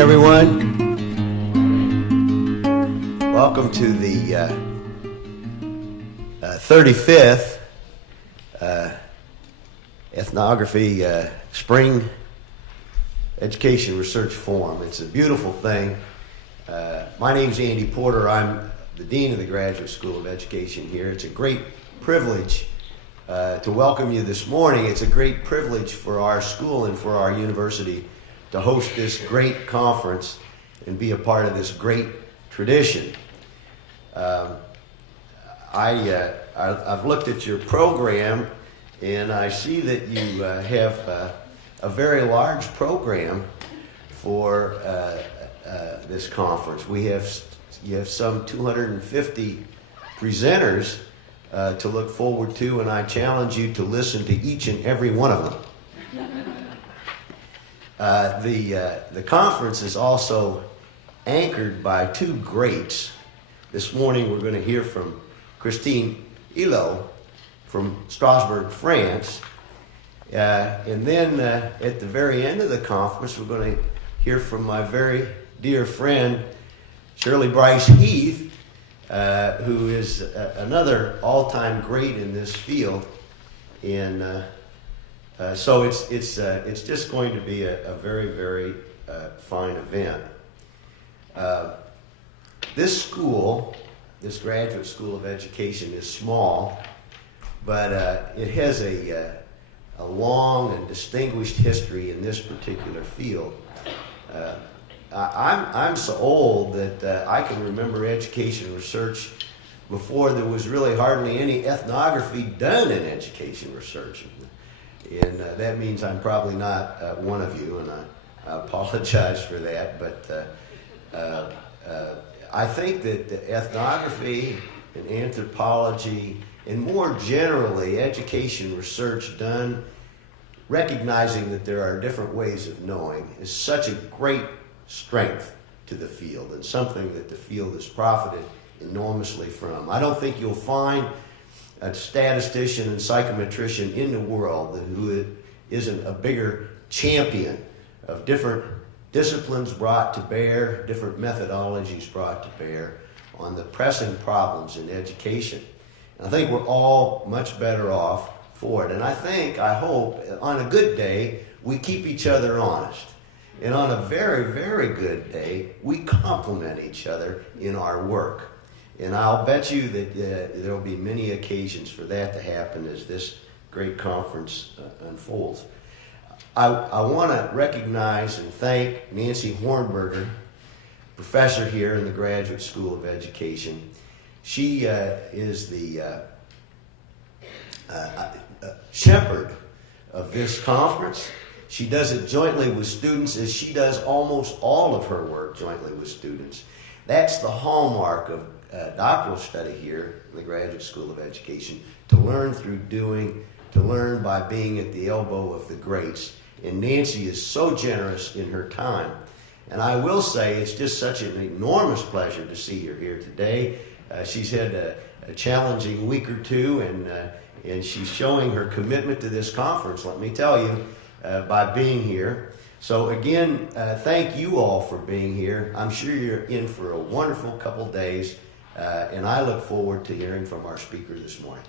everyone. Welcome to the 35th Ethnography Spring Education Research Forum. It's a beautiful thing. My name's Andy Porter. I'm the Dean of the Graduate School of Education here. It's a great privilege to welcome you this morning. It's a great privilege for our school and for our university to host this great conference and be a part of this great tradition. I've looked at your program, and I see that you have a very large program for this conference. You have some 250 presenters to look forward to, and I challenge you to listen to each and every one of them. The conference is also anchored by two greats. This morning we're going to hear from Christine Hélot from Strasbourg, France. And then at the very end of the conference we're going to hear from my very dear friend Shirley Bryce Heath, who is another all-time great in this field. And so it's just going to be a very, very fine event. This school, this Graduate School of Education, is small, but it has a long and distinguished history in this particular field. I'm so old that I can remember education research before there was really hardly any ethnography done in education research. And that means I'm probably not one of you, and I apologize for that. But I think that the ethnography and anthropology, and more generally education research done recognizing that there are different ways of knowing, is such a great strength to the field, and something that the field has profited enormously from. I don't think you'll find a statistician and psychometrician in the world who isn't a bigger champion of different disciplines brought to bear, different methodologies brought to bear on the pressing problems in education. And I think we're all much better off for it. And I hope, on a good day, we keep each other honest. And on a very, very good day, we complement each other in our work. And I'll bet you that there will be many occasions for that to happen as this great conference unfolds. I want to recognize and thank Nancy Hornberger, professor here in the Graduate School of Education. She is the shepherd of this conference. She does it jointly with students, as she does almost all of her work jointly with students. That's the hallmark of doctoral study here in the Graduate School of Education, to learn through doing, to learn by being at the elbow of the greats. And Nancy is so generous in her time. And I will say it's just such an enormous pleasure to see her here today. She's had a challenging week or two, and she's showing her commitment to this conference, let me tell you, by being here. So again, thank you all for being here. I'm sure you're in for a wonderful couple days, and I look forward to hearing from our speaker this morning.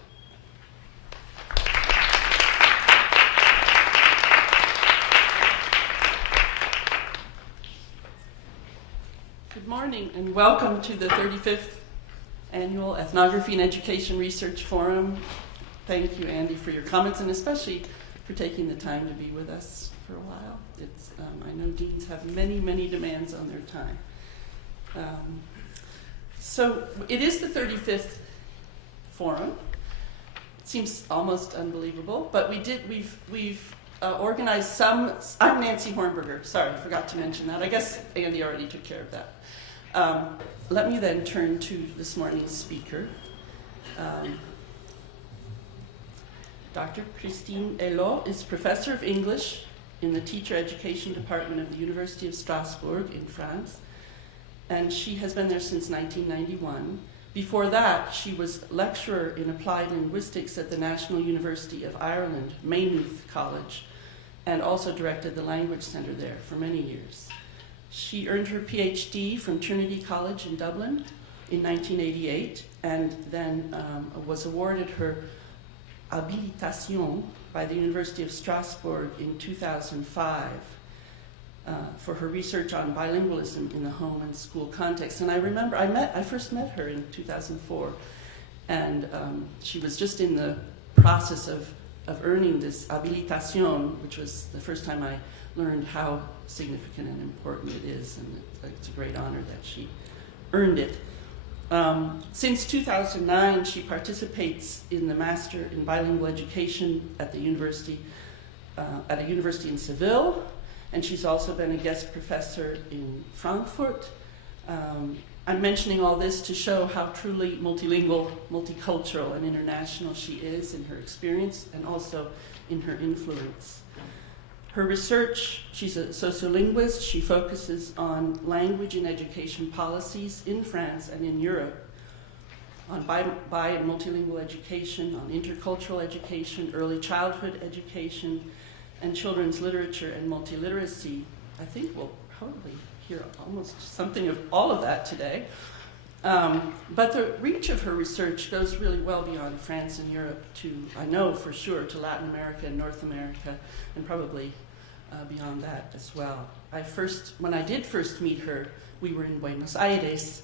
Good morning, and welcome to the 35th Annual Ethnography and Education Research Forum. Thank you, Andy, for your comments, and especially for taking the time to be with us for a while. I know deans have many, many demands on their time. So it is the 35th forum. It seems almost unbelievable, but we've organized some. I'm Nancy Hornberger. Sorry, I forgot to mention that. I guess Andy already took care of that. Let me then turn to this morning's speaker. Dr. Christine Hélot is Professor of English in the Teacher Education Department of the University of Strasbourg in France, and she has been there since 1991. Before that, she was lecturer in applied linguistics at the National University of Ireland, Maynooth College, and also directed the Language Center there for many years. She earned her PhD from Trinity College in Dublin in 1988, and then was awarded her habilitation by the University of Strasbourg in 2005 for her research on bilingualism in the home and school context. And I remember I first met her in 2004, and she was just in the process of earning this habilitation, which was the first time I learned how significant and important it is, and it's a great honor that she earned it. Since 2009, she participates in the Master in Bilingual Education at the university, at a university in Seville, and she's also been a guest professor in Frankfurt. I'm mentioning all this to show how truly multilingual, multicultural, and international she is in her experience and also in her influence. Her research, she's a sociolinguist. She focuses on language and education policies in France and in Europe, on bi and multilingual education, on intercultural education, early childhood education, and children's literature and multiliteracy. I think we'll probably hear almost something of all of that today. But the reach of her research goes really well beyond France and Europe to, I know for sure, to Latin America and North America, and probably beyond that as well. When I did first meet her, we were in Buenos Aires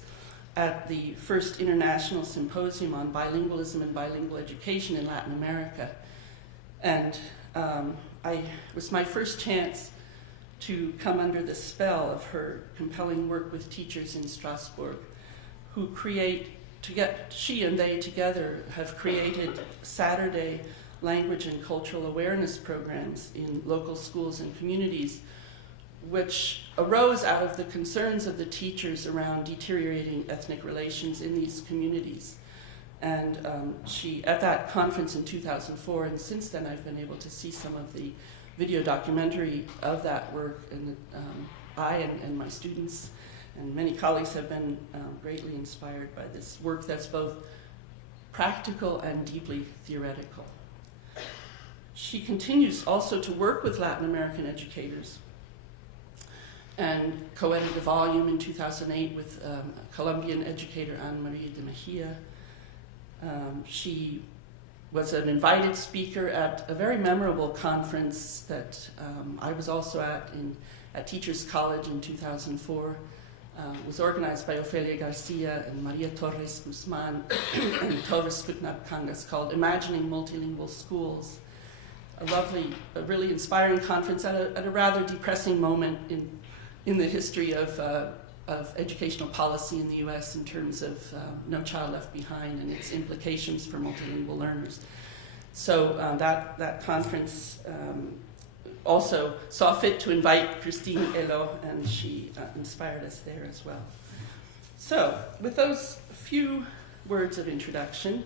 at the first international symposium on bilingualism and bilingual education in Latin America. And it was my first chance to come under the spell of her compelling work with teachers in Strasbourg, who she and they together have created Saturday language and cultural awareness programs in local schools and communities, which arose out of the concerns of the teachers around deteriorating ethnic relations in these communities. And she, at that conference in 2004, and since then I've been able to see some of the video documentary of that work, and I and my students and many colleagues have been greatly inspired by this work that's both practical and deeply theoretical. She continues also to work with Latin American educators and co-edited a volume in 2008 with Colombian educator Ana Maria de Mejia. She was an invited speaker at a very memorable conference that I was also at Teachers College in 2004. It was organized by Ofelia Garcia and Maria Torres Guzman and Torres Kutnap-Kangas, called Imagining Multilingual Schools. A really inspiring conference at a rather depressing moment in the history of educational policy in the U.S. in terms of No Child Left Behind and its implications for multilingual learners. So that conference also saw fit to invite Christine Hélot, and she inspired us there as well. So with those few words of introduction,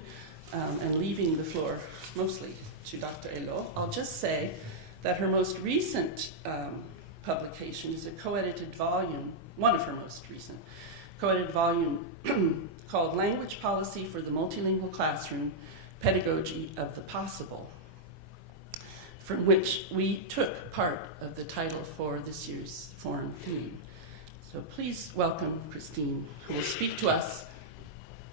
and leaving the floor mostly to Dr. Hélot, I'll just say that her most recent publication is a co-edited volume, one of her most recent co-edited volume called Language Policy for the Multilingual Classroom, Pedagogy of the Possible, from which we took part of the title for this year's forum theme. So please welcome Christine, who will speak to us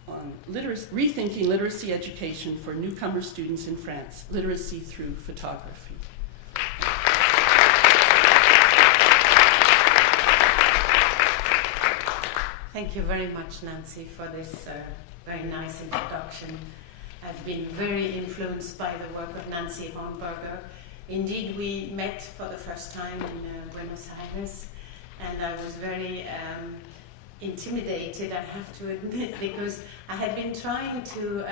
on rethinking literacy education for newcomer students in France, literacy through photography. Thank you very much, Nancy, for this very nice introduction. I've been very influenced by the work of Nancy Hornberger. Indeed, we met for the first time in Buenos Aires, and I was very intimidated, I have to admit, because I had been trying to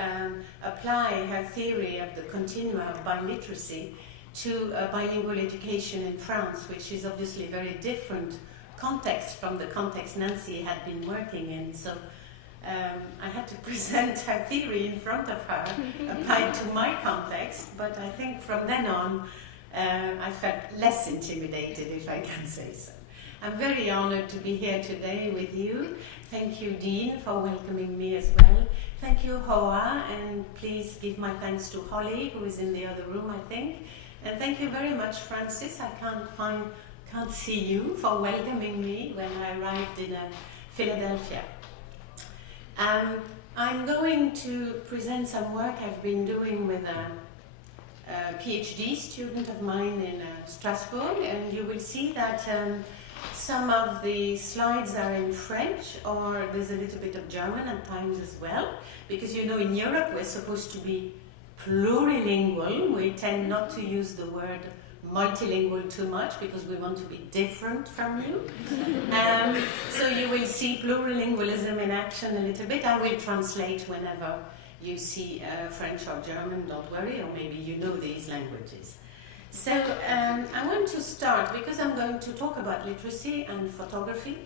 apply her theory of the continua of biliteracy to bilingual education in France, which is obviously a very different context from the context Nancy had been working in. So I had to present her theory in front of her, applied to my context, but I think from then on I felt less intimidated, if I can say so. I'm very honored to be here today with you. Thank you, Dean, for welcoming me as well. Thank you, Hoa, and please give my thanks to Holly, who is in the other room, I think. And thank you very much, Francis. I can't see you, for welcoming me when I arrived in Philadelphia. I'm going to present some work I've been doing with a PhD student of mine in Strasbourg, and you will see that some of the slides are in French, or there's a little bit of German at times as well, because you know in Europe we're supposed to be plurilingual. We tend not to use the word multilingual too much because we want to be different from you. So you will see plurilingualism in action a little bit. I will translate whenever you see French or German, don't worry, or maybe you know these languages. So I want to start, because I'm going to talk about literacy and photography.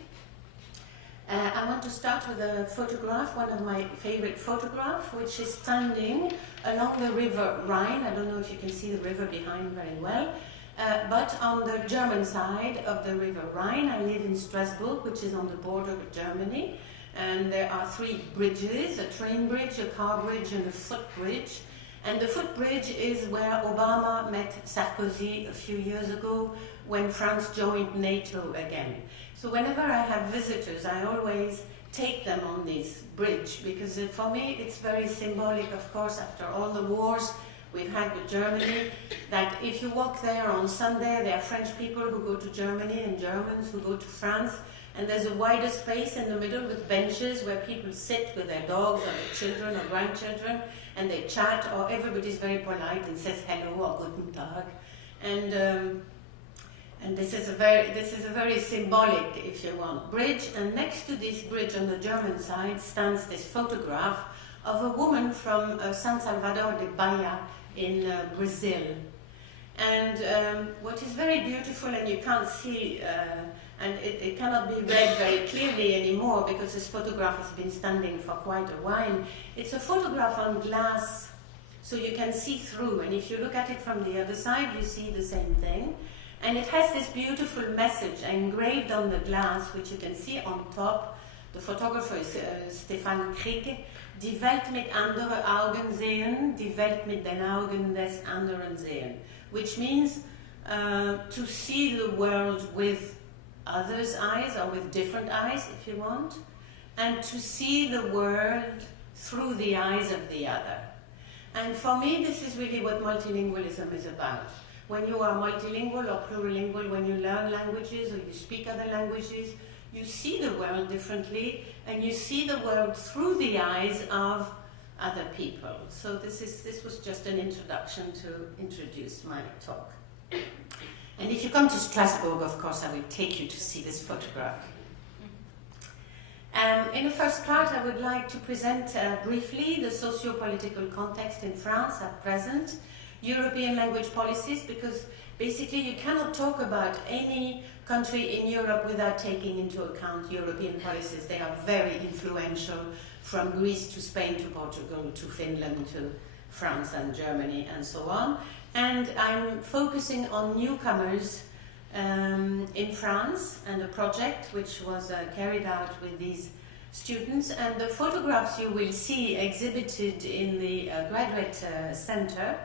I want to start with a photograph, one of my favorite photographs, which is standing along the river Rhine. I don't know if you can see the river behind very well, but on the German side of the river Rhine. I live in Strasbourg, which is on the border with Germany, and there are 3 bridges, a train bridge, a car bridge, and a footbridge. And the footbridge is where Obama met Sarkozy a few years ago when France joined NATO again. So whenever I have visitors, I always take them on this bridge, because for me it's very symbolic, of course, after all the wars we've had with Germany, that if you walk there on Sunday, there are French people who go to Germany and Germans who go to France, and there's a wider space in the middle with benches where people sit with their dogs or their children or grandchildren, and they chat, or everybody's very polite and says hello or guten tag. And this is a very symbolic, if you want, bridge. And next to this bridge on the German side stands this photograph of a woman from San Salvador de Bahia in Brazil. And what is very beautiful, and you can't see, and it cannot be read very clearly anymore because this photograph has been standing for quite a while. It's a photograph on glass, so you can see through. And if you look at it from the other side, you see the same thing. And it has this beautiful message engraved on the glass, which you can see on top. The photographer is Stefan Krieg. Die Welt mit andere Augen sehen, die Welt mit den Augen des anderen sehen. Which means to see the world with others' eyes, or with different eyes, if you want, and to see the world through the eyes of the other. And for me, this is really what multilingualism is about. When you are multilingual or plurilingual, when you learn languages or you speak other languages, you see the world differently, and you see the world through the eyes of other people. So this was just an introduction to introduce my talk. And if you come to Strasbourg, of course, I will take you to see this photograph. In the first part, I would like to present briefly the socio-political context in France at present, European language policies, because basically you cannot talk about any country in Europe without taking into account European policies. They are very influential, from Greece to Spain to Portugal to Finland to France and Germany and so on. And I'm focusing on newcomers in France, and a project which was carried out with these students. And the photographs you will see exhibited in the graduate center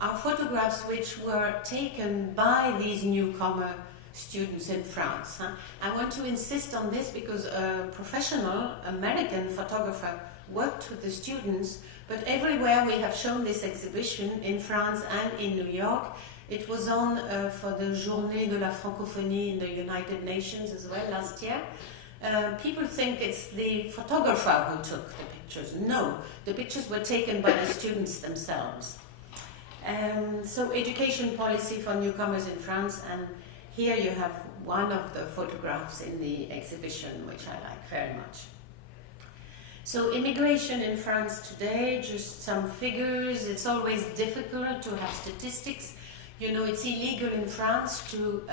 are photographs which were taken by these newcomer students in France. I want to insist on this because a professional American photographer worked with the students, but everywhere we have shown this exhibition, in France and in New York. It was on for the Journée de la Francophonie in the United Nations as well last year. People think it's the photographer who took the pictures. No, the pictures were taken by the students themselves. So education policy for newcomers in France, and here you have one of the photographs in the exhibition, which I like very much. So immigration in France today, just some figures. It's always difficult to have statistics. You know, it's illegal in France to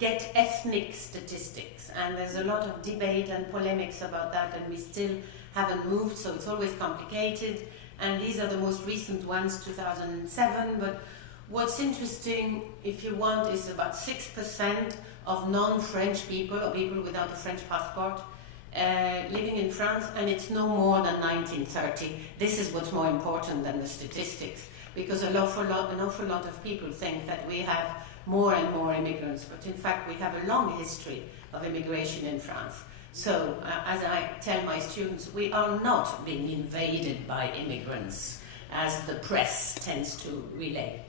get ethnic statistics, and there's a lot of debate and polemics about that, and we still haven't moved, so it's always complicated. And these are the most recent ones, 2007, but what's interesting, if you want, is about 6% of non-French people, or people without a French passport, living in France, and it's no more than 1930. This is what's more important than the statistics, because an awful lot of people think that we have more and more immigrants, but in fact we have a long history of immigration in France. So, as I tell my students, we are not being invaded by immigrants, as the press tends to relay.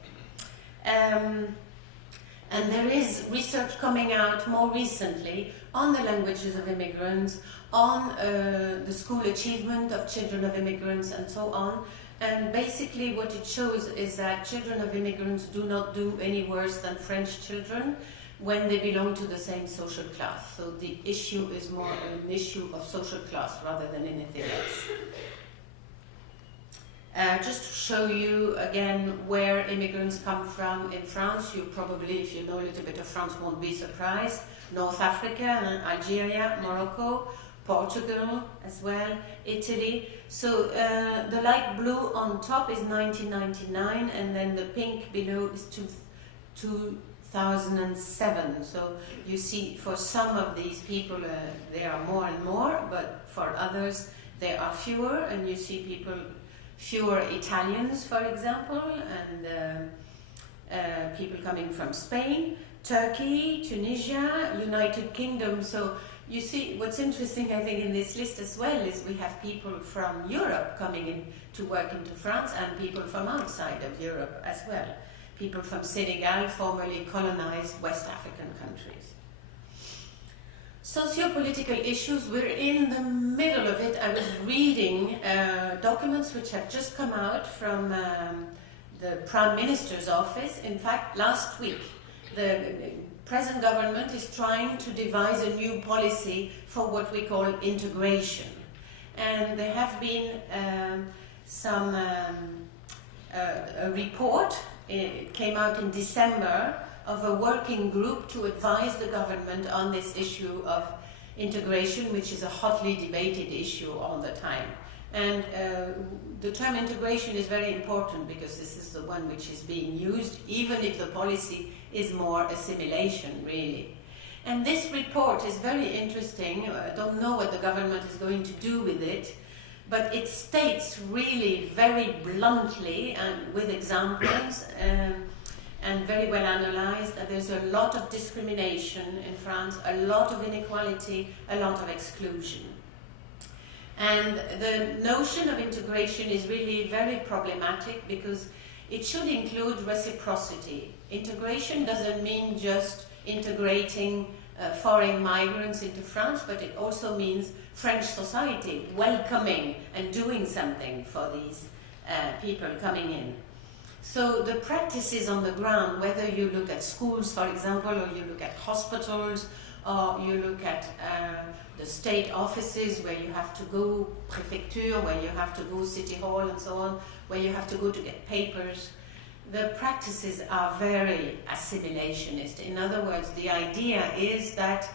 And there is research coming out more recently on the languages of immigrants, on the school achievement of children of immigrants, and so on. And basically what it shows is that children of immigrants do not do any worse than French children when they belong to the same social class. So the issue is more an issue of social class rather than anything else. Just to show you again where immigrants come from in France, you probably, if you know a little bit of France, won't be surprised. North Africa, Algeria, Morocco, Portugal as well, Italy. So the light blue on top is 1999, and then the pink below is 2007. So you see, for some of these people, there are more and more, but for others, there are fewer, and you see fewer Italians, for example, and people coming from Spain, Turkey, Tunisia, United Kingdom. So you see, what's interesting, I think, in this list as well is we have people from Europe coming in to work into France, and people from outside of Europe as well. People from Senegal, formerly colonized West African countries. Socio-political issues, we're in the middle of it. I was reading documents which have just come out from the Prime Minister's office. In fact, last week, the present government is trying to devise a new policy for what we call integration. And there have been a report, it came out in December, of a working group to advise the government on this issue of integration, which is a hotly debated issue all the time. And the term integration is very important because this is the one which is being used, even if the policy is more assimilation, really. And this report is very interesting. I don't know what the government is going to do with it, but it states really very bluntly and with examples and very well analyzed that there's a lot of discrimination in France, a lot of inequality, a lot of exclusion. And the notion of integration is really very problematic because it should include reciprocity. Integration doesn't mean just integrating foreign migrants into France, but it also means French society welcoming and doing something for these people coming in. So the practices on the ground, whether you look at schools, for example, or you look at hospitals, or you look at the state offices where you have to go, prefecture, where you have to go, city hall and so on, where you have to go to get papers, the practices are very assimilationist. In other words, the idea is that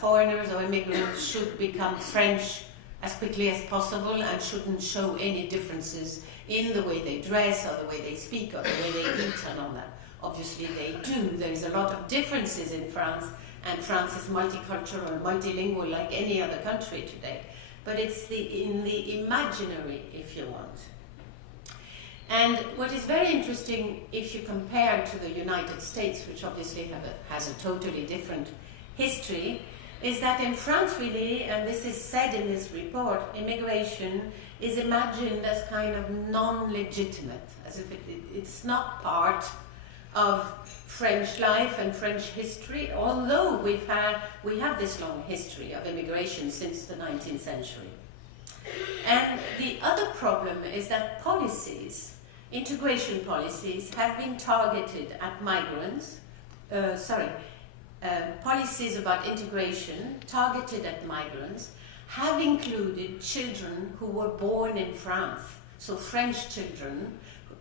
foreigners or immigrants should become French as quickly as possible and shouldn't show any differences in the way they dress or the way they speak or the way they eat and all that. Obviously they do. There's a lot of differences in France, and France is multicultural, multilingual like any other country today. But it's in the imaginary, if you want. And what is very interesting, if you compare to the United States, which obviously has a totally different history, is that in France really, and this is said in this report, immigration is imagined as kind of non-legitimate, as if it's not part of French life and French history, although we have this long history of immigration since the 19th century. And the other problem is that policies, integration policies, have been targeted at migrants, policies about integration targeted at migrants have included children who were born in France, so French children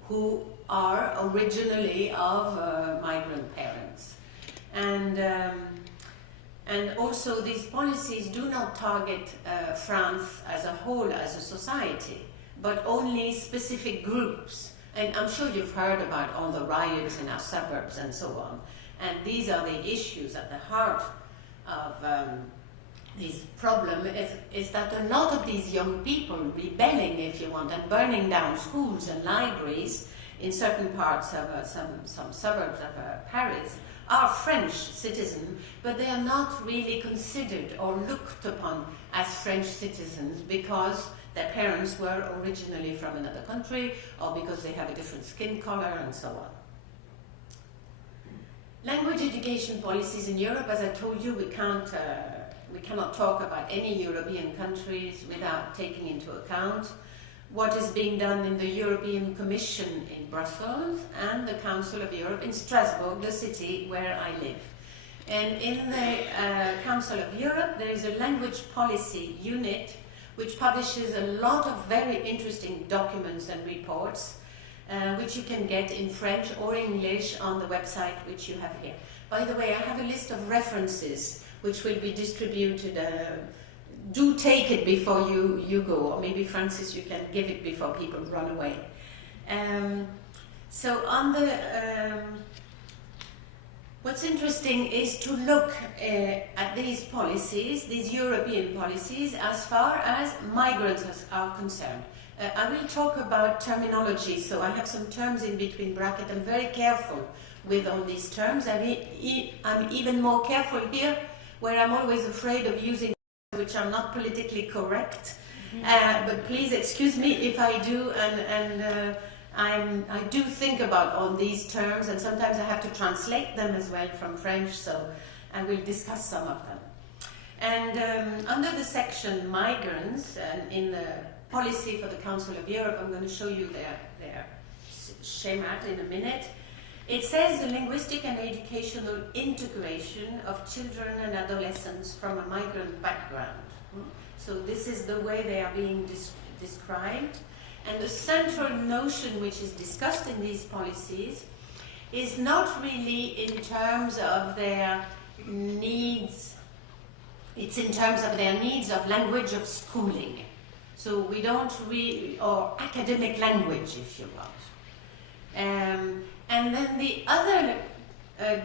who are originally of migrant parents. And also these policies do not target France as a whole, as a society, but only specific groups. And I'm sure you've heard about all the riots in our suburbs and so on. And these are the issues at the heart of this problem, is that a lot of these young people rebelling, if you want, and burning down schools and libraries in certain parts of some suburbs of Paris are French citizens, but they are not really considered or looked upon as French citizens because their parents were originally from another country or because they have a different skin color and so on. Language education policies in Europe, as I told you, we cannot talk about any European countries without taking into account what is being done in the European Commission in Brussels and the Council of Europe in Strasbourg, the city where I live. And in the Council of Europe, there is a language policy unit which publishes a lot of very interesting documents and reports, which you can get in French or English on the website which you have here. By the way, I have a list of references which will be distributed. Do take it before you go, or maybe Francis, you can give it before people run away. So on the what's interesting is to look at these policies, these European policies, as far as migrants are concerned. I will talk about terminology, so I have some terms in between brackets. I'm very careful with all these terms. I'm even more careful here, where I'm always afraid of using which are not politically correct, but please excuse me if I do, and I do think about all these terms, and sometimes I have to translate them as well from French, so I will discuss some of them. And under the section migrants, and in the policy for the Council of Europe, I'm going to show you their schema in a minute. It says the linguistic and educational integration of children and adolescents from a migrant background. So this is the way they are being described. And the central notion which is discussed in these policies is not really in terms of their needs, it's in terms of their needs of language of schooling. So we don't really, or academic language, if you want. And then the other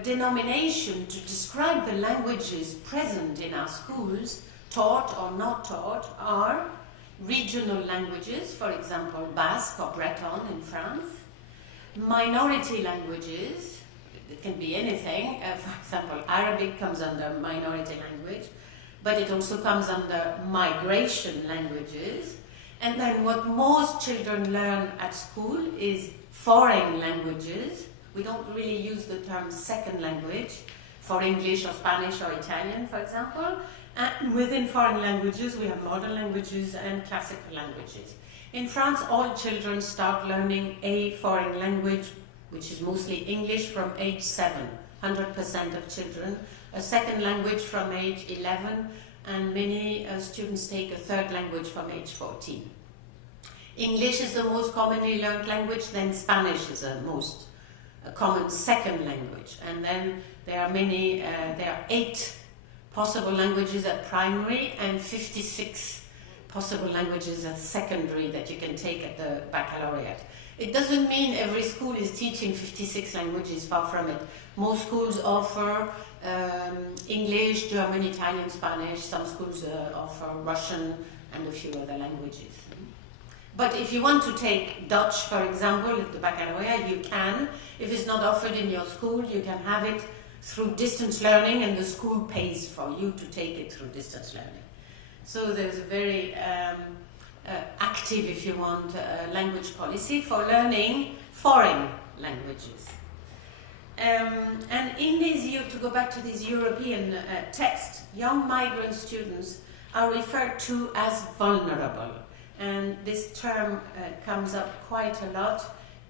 denomination to describe the languages present in our schools, taught or not taught, are regional languages, for example, Basque or Breton in France, minority languages, it can be anything, for example, Arabic comes under minority language, but it also comes under migration languages. And then what most children learn at school is foreign languages. We don't really use the term second language for English or Spanish or Italian, for example. And within foreign languages, we have modern languages and classical languages. In France, all children start learning a foreign language, which is mostly English, from age 7, 100% of children. A second language from age 11, and many students take a third language from age 14. English is the most commonly learned language, then Spanish is the most common second language. And then there are there are 8 possible languages at primary and 56 possible languages at secondary that you can take at the baccalaureate. It doesn't mean every school is teaching 56 languages, far from it. Most schools offer English, German, Italian, Spanish. Some schools offer Russian and a few other languages. But if you want to take Dutch, for example, at the baccalaureate, you can. If it's not offered in your school, you can have it through distance learning, and the school pays for you to take it through distance learning. So there's a very active, if you want, language policy for learning foreign languages. And in these, to go back to these European texts, young migrant students are referred to as vulnerable. And this term comes up quite a lot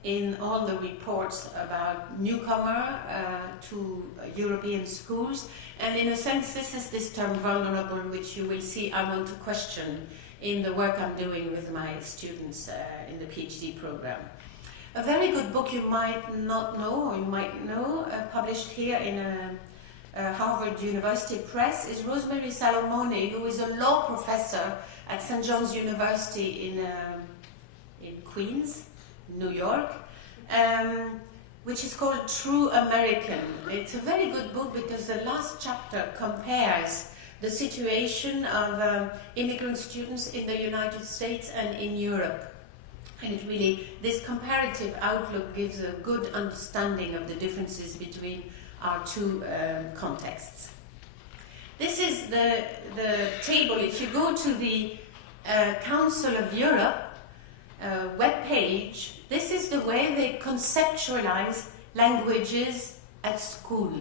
in all the reports about newcomer to European schools. And in a sense, this is this term vulnerable, which you will see I want to question in the work I'm doing with my students in the PhD program. A very good book you might not know, or you might know, published here in Harvard University Press, is Rosemary Salomone, who is a law professor at St. John's University in Queens, New York, which is called True American. It's a very good book because the last chapter compares the situation of immigrant students in the United States and in Europe. And it really, this comparative outlook gives a good understanding of the differences between our two contexts. This is the table. If you go to the Council of Europe webpage, this is the way they conceptualize languages at school.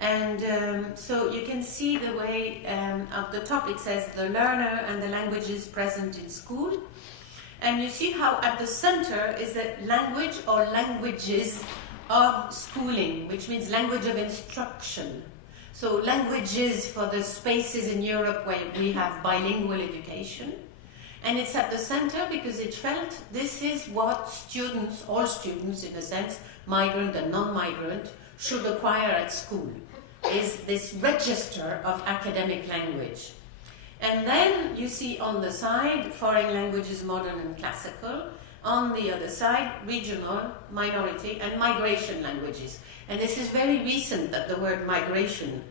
And so you can see the way at the top it says the learner and the languages present in school. And you see how at the center is the language or languages of schooling, which means language of instruction. So languages for the spaces in Europe where we have bilingual education. And it's at the center because it felt this is what students, all students in a sense, migrant and non-migrant, should acquire at school, is this register of academic language. And then you see on the side, foreign languages, modern and classical. On the other side, regional, minority, and migration languages. And this is very recent that the word migration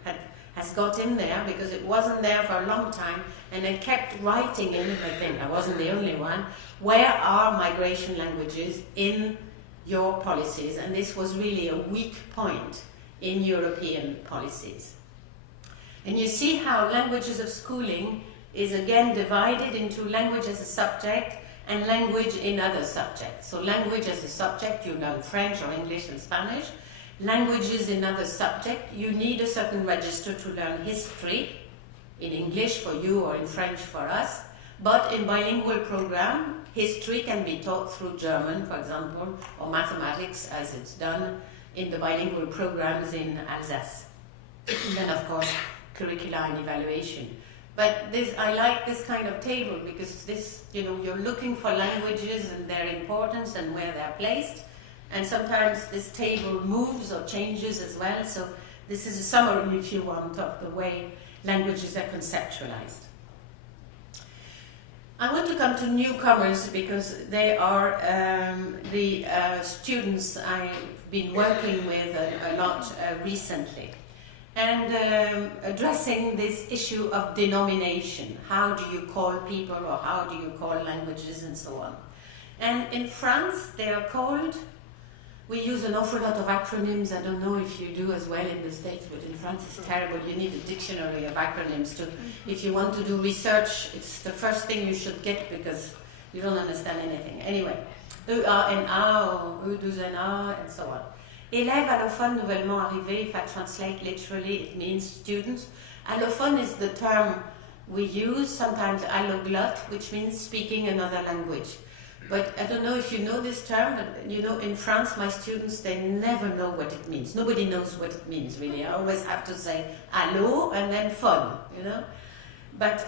has got in there, because it wasn't there for a long time, and they kept writing in, I think I wasn't the only one, where are migration languages in your policies? And this was really a weak point in European policies. And you see how languages of schooling is again divided into language as a subject and language in other subjects. So language as a subject, you learn French or English and Spanish. Languages in other subject, you need a certain register to learn history, in English for you or in French for us. But in bilingual program, history can be taught through German, for example, or mathematics as it's done in the bilingual programs in Alsace. And then, of course, curricula and evaluation. But this, I like this kind of table because this, you know, you're looking for languages and their importance and where they're placed. And sometimes this table moves or changes as well. So this is a summary, if you want, of the way languages are conceptualized. I want to come to newcomers because they are the students I've been working with a lot recently. And addressing this issue of denomination. How do you call people or how do you call languages and so on. And in France, they are called, we use an awful lot of acronyms. I don't know if you do as well in the States, but in France it's terrible. You need a dictionary of acronyms to, if you want to do research, it's the first thing you should get because you don't understand anything. Anyway, E-A-N-A or E-12-N-A and so on. Élèves allophones nouvellement arrivés, if I translate literally, it means students. Allophone is the term we use, sometimes alloglot, which means speaking another language. But I don't know if you know this term, but you know, in France, my students, they never know what it means. Nobody knows what it means, really. I always have to say allo and then phone, you know. But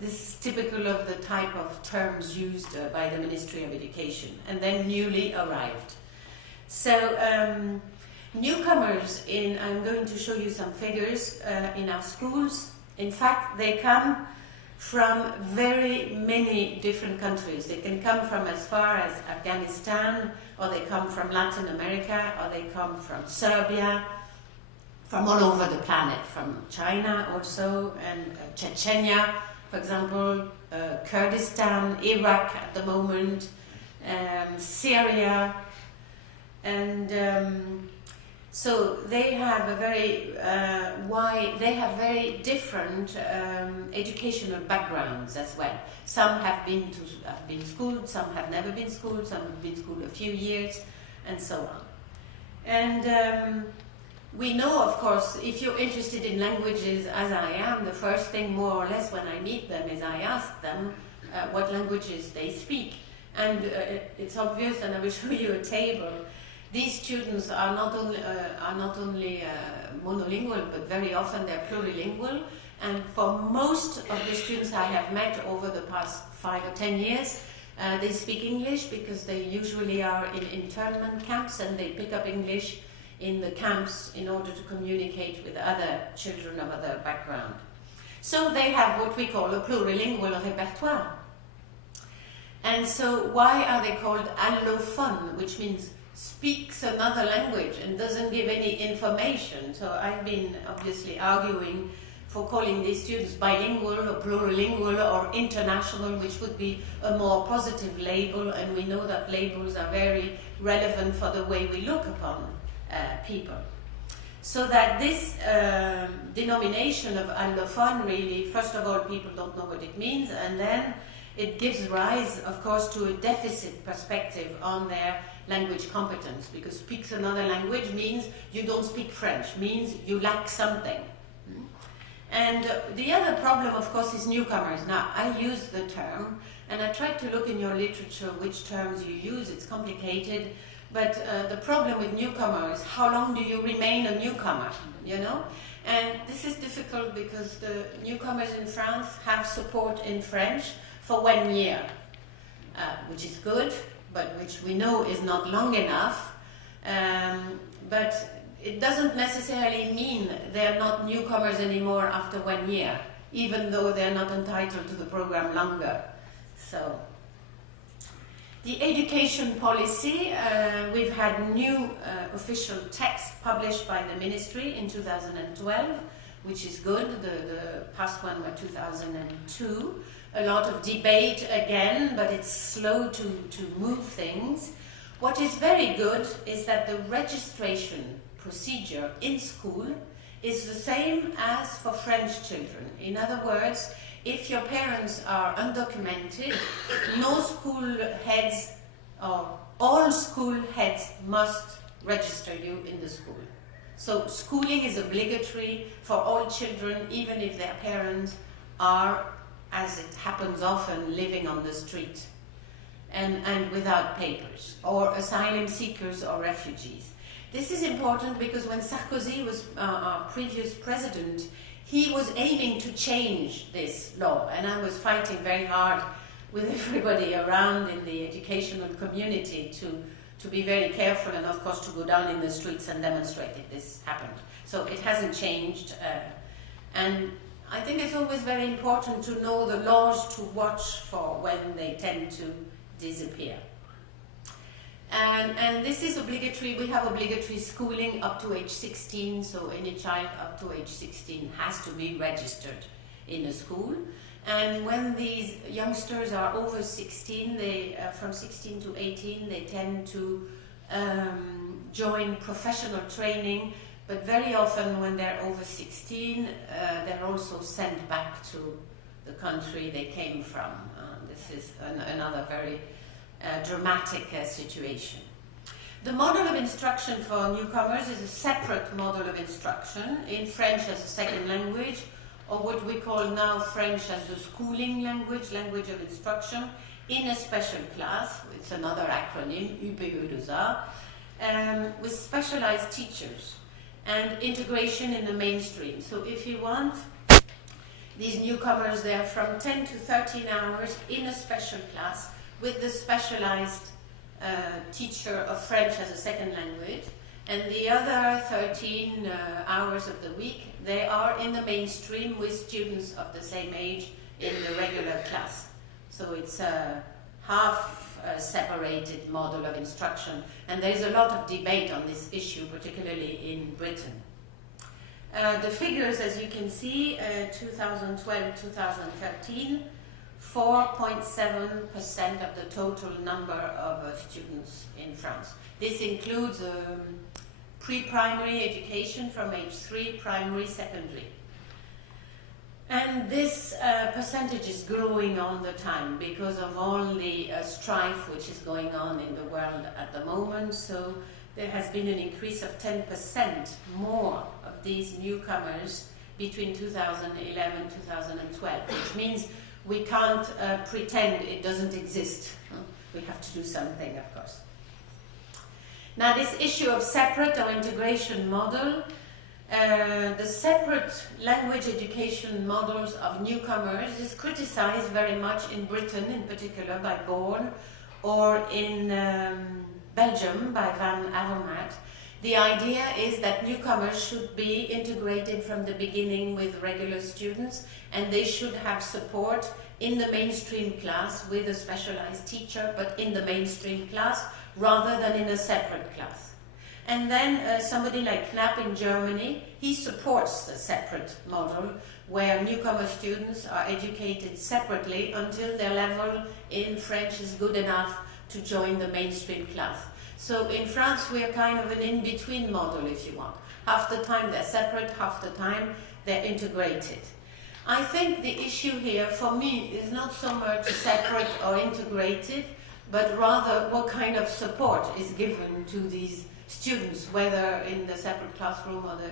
this is typical of the type of terms used by the Ministry of Education. And then newly arrived. So newcomers I'm going to show you some figures in our schools. In fact, they come from very many different countries. They can come from as far as Afghanistan, or they come from Latin America, or they come from Serbia, from all over the planet, from China also, and Chechnya, for example, Kurdistan, Iraq at the moment, Syria. And so they have a very they have very different educational backgrounds as well. Some have been schooled, some have never been schooled, some have been schooled a few years, and so on. And we know, of course, if you're interested in languages, as I am, the first thing more or less when I meet them is I ask them what languages they speak. And it's obvious, and I will show you a table. These students are not only monolingual, but very often they're plurilingual. And for most of the students I have met over the past 5 or 10 years, they speak English because they usually are in internment camps and they pick up English in the camps in order to communicate with other children of other background. So they have what we call a plurilingual repertoire. And so why are they called allophone, which means speaks another language and doesn't give any information? So I've been obviously arguing for calling these students bilingual or plurilingual or international, which would be a more positive label, and we know that labels are very relevant for the way we look upon people. So that this denomination of anglophone really, first of all, people don't know what it means, and then it gives rise, of course, to a deficit perspective on their language competence, because speaks another language means you don't speak French, means you lack something. And the other problem, of course, is newcomers. Now, I use the term, and I tried to look in your literature which terms you use. It's complicated, but the problem with newcomers is how long do you remain a newcomer, you know? And this is difficult because the newcomers in France have support in French for 1 year, which is good, but which we know is not long enough. But it doesn't necessarily mean they're not newcomers anymore after 1 year, even though they're not entitled to the program longer. So, the education policy, we've had new official text published by the ministry in 2012, which is good. The past one were 2002. A lot of debate again, but it's slow to move things. What is very good is that the registration procedure in school is the same as for French children. In other words, if your parents are undocumented, no school heads or all school heads must register you in the school. So schooling is obligatory for all children, even if their parents are, as it happens often, living on the street and without papers, or asylum seekers or refugees. This is important because when Sarkozy was our previous president, he was aiming to change this law, and I was fighting very hard with everybody around in the educational community to be very careful, and of course to go down in the streets and demonstrate if this happened. So it hasn't changed, and I think it's always very important to know the laws to watch for when they tend to disappear. And this is obligatory. We have obligatory schooling up to age 16, so any child up to age 16 has to be registered in a school. And when these youngsters are over 16, from 16 to 18, they tend to join professional training, but very often when they're over 16, they're also sent back to the country they came from. This is another very dramatic situation. The model of instruction for newcomers is a separate model of instruction in French as a second language, or what we call now French as the schooling language, language of instruction, in a special class. It's another acronym, UPE2A, with specialized teachers and integration in the mainstream. So if you want, these newcomers, they're from 10 to 13 hours in a special class with the specialized teacher of French as a second language, and the other 13 hours of the week, they are in the mainstream with students of the same age in the regular class. So it's a half separated model of instruction, and there's a lot of debate on this issue, particularly in Britain. The figures, as you can see, 2012-2013, 4.7% of the total number of students in France. This includes pre-primary education from age 3, primary, secondary. And this percentage is growing all the time because of all the strife which is going on in the world at the moment. So there has been an increase of 10% more of these newcomers between 2011 and 2012, which means we can't pretend it doesn't exist. We have to do something, of course. Now, this issue of separate or integration model, the separate language education models of newcomers is criticized very much in Britain, in particular by Born, or in Belgium by Van Avermaet. The idea is that newcomers should be integrated from the beginning with regular students, and they should have support in the mainstream class with a specialized teacher, but in the mainstream class rather than in a separate class. And then somebody like Knapp in Germany, he supports the separate model where newcomer students are educated separately until their level in French is good enough to join the mainstream class. So in France we are kind of an in-between model, if you want. Half the time they're separate, half the time they're integrated. I think the issue here for me is not so much separate or integrated, but rather what kind of support is given to these students, whether in the separate classroom or the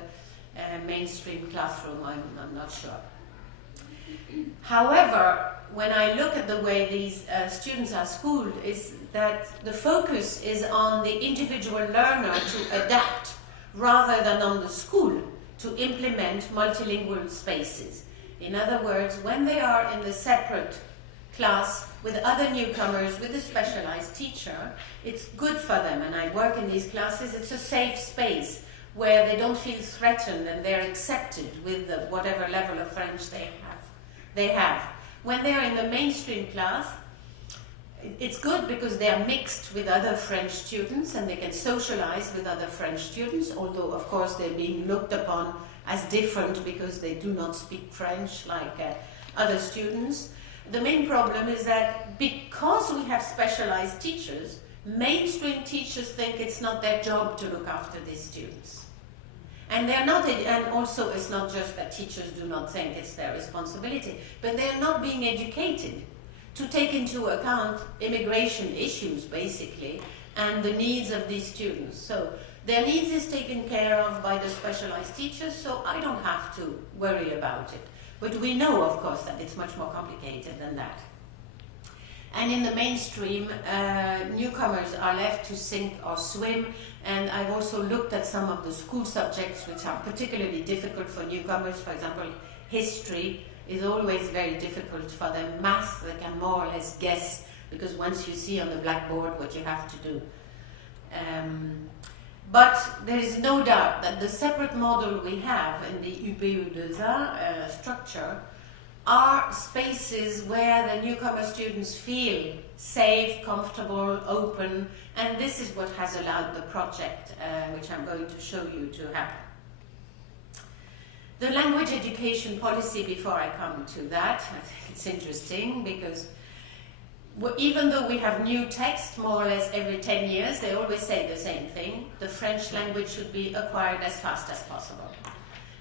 mainstream classroom, I'm not sure. However, when I look at the way these students are schooled, is that the focus is on the individual learner to adapt rather than on the school to implement multilingual spaces. In other words, when they are in the separate class with other newcomers, with a specialized teacher, it's good for them. And I work in these classes, it's a safe space where they don't feel threatened and they're accepted with whatever level of French they have. When they're in the mainstream class, it's good because they are mixed with other French students and they can socialize with other French students, although of course they're being looked upon as different because they do not speak French like other students. The main problem is that because we have specialized teachers, mainstream teachers think it's not their job to look after these students. And they're not, and also it's not just that teachers do not think it's their responsibility, but they're not being educated to take into account immigration issues, basically, and the needs of these students. So their needs is taken care of by the specialized teachers, so I don't have to worry about it. But we know, of course, that it's much more complicated than that. And in the mainstream, newcomers are left to sink or swim, and I've also looked at some of the school subjects which are particularly difficult for newcomers. For example, history is always very difficult for them. Math, they can more or less guess, because once you see on the blackboard what you have to do. But there is no doubt that the separate model we have in the UPU2A structure are spaces where the newcomer students feel safe, comfortable, open, and this is what has allowed the project, which I'm going to show you, to happen. The language education policy, before I come to that, I think it's interesting because even though we have new text more or less every 10 years, they always say the same thing. The French language should be acquired as fast as possible.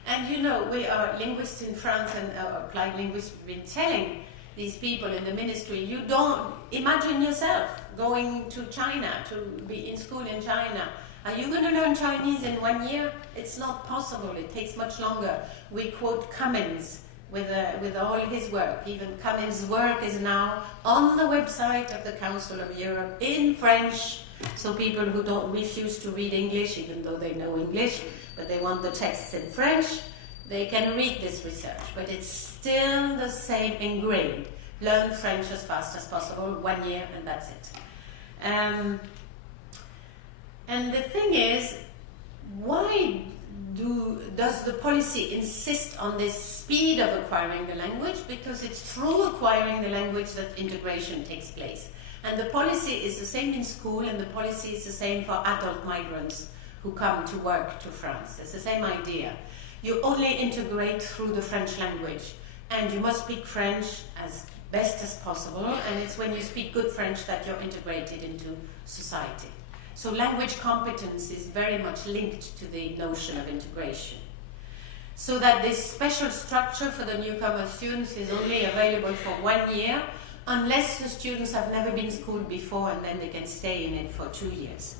And you know, we are linguists in France and applied linguists have been telling these people in the ministry, you don't imagine yourself going to China, to be in school in China. Are you going to learn Chinese in 1 year? It's not possible. It takes much longer. We quote Cummins with all his work. Even Cummins' work is now on the website of the Council of Europe in French. So people who don't refuse to read English, even though they know English, but they want the texts in French, they can read this research. But it's still the same ingrained. Learn French as fast as possible, 1 year, and that's it. And the thing is, why does the policy insist on this speed of acquiring the language? Because it's through acquiring the language that integration takes place. And the policy is the same in school, and the policy is the same for adult migrants who come to work to France. It's the same idea. You only integrate through the French language, and you must speak French as best as possible, and it's when you speak good French that you're integrated into society. So language competence is very much linked to the notion of integration. So that this special structure for the newcomer students is only available for 1 year, unless the students have never been schooled before, and then they can stay in it for 2 years.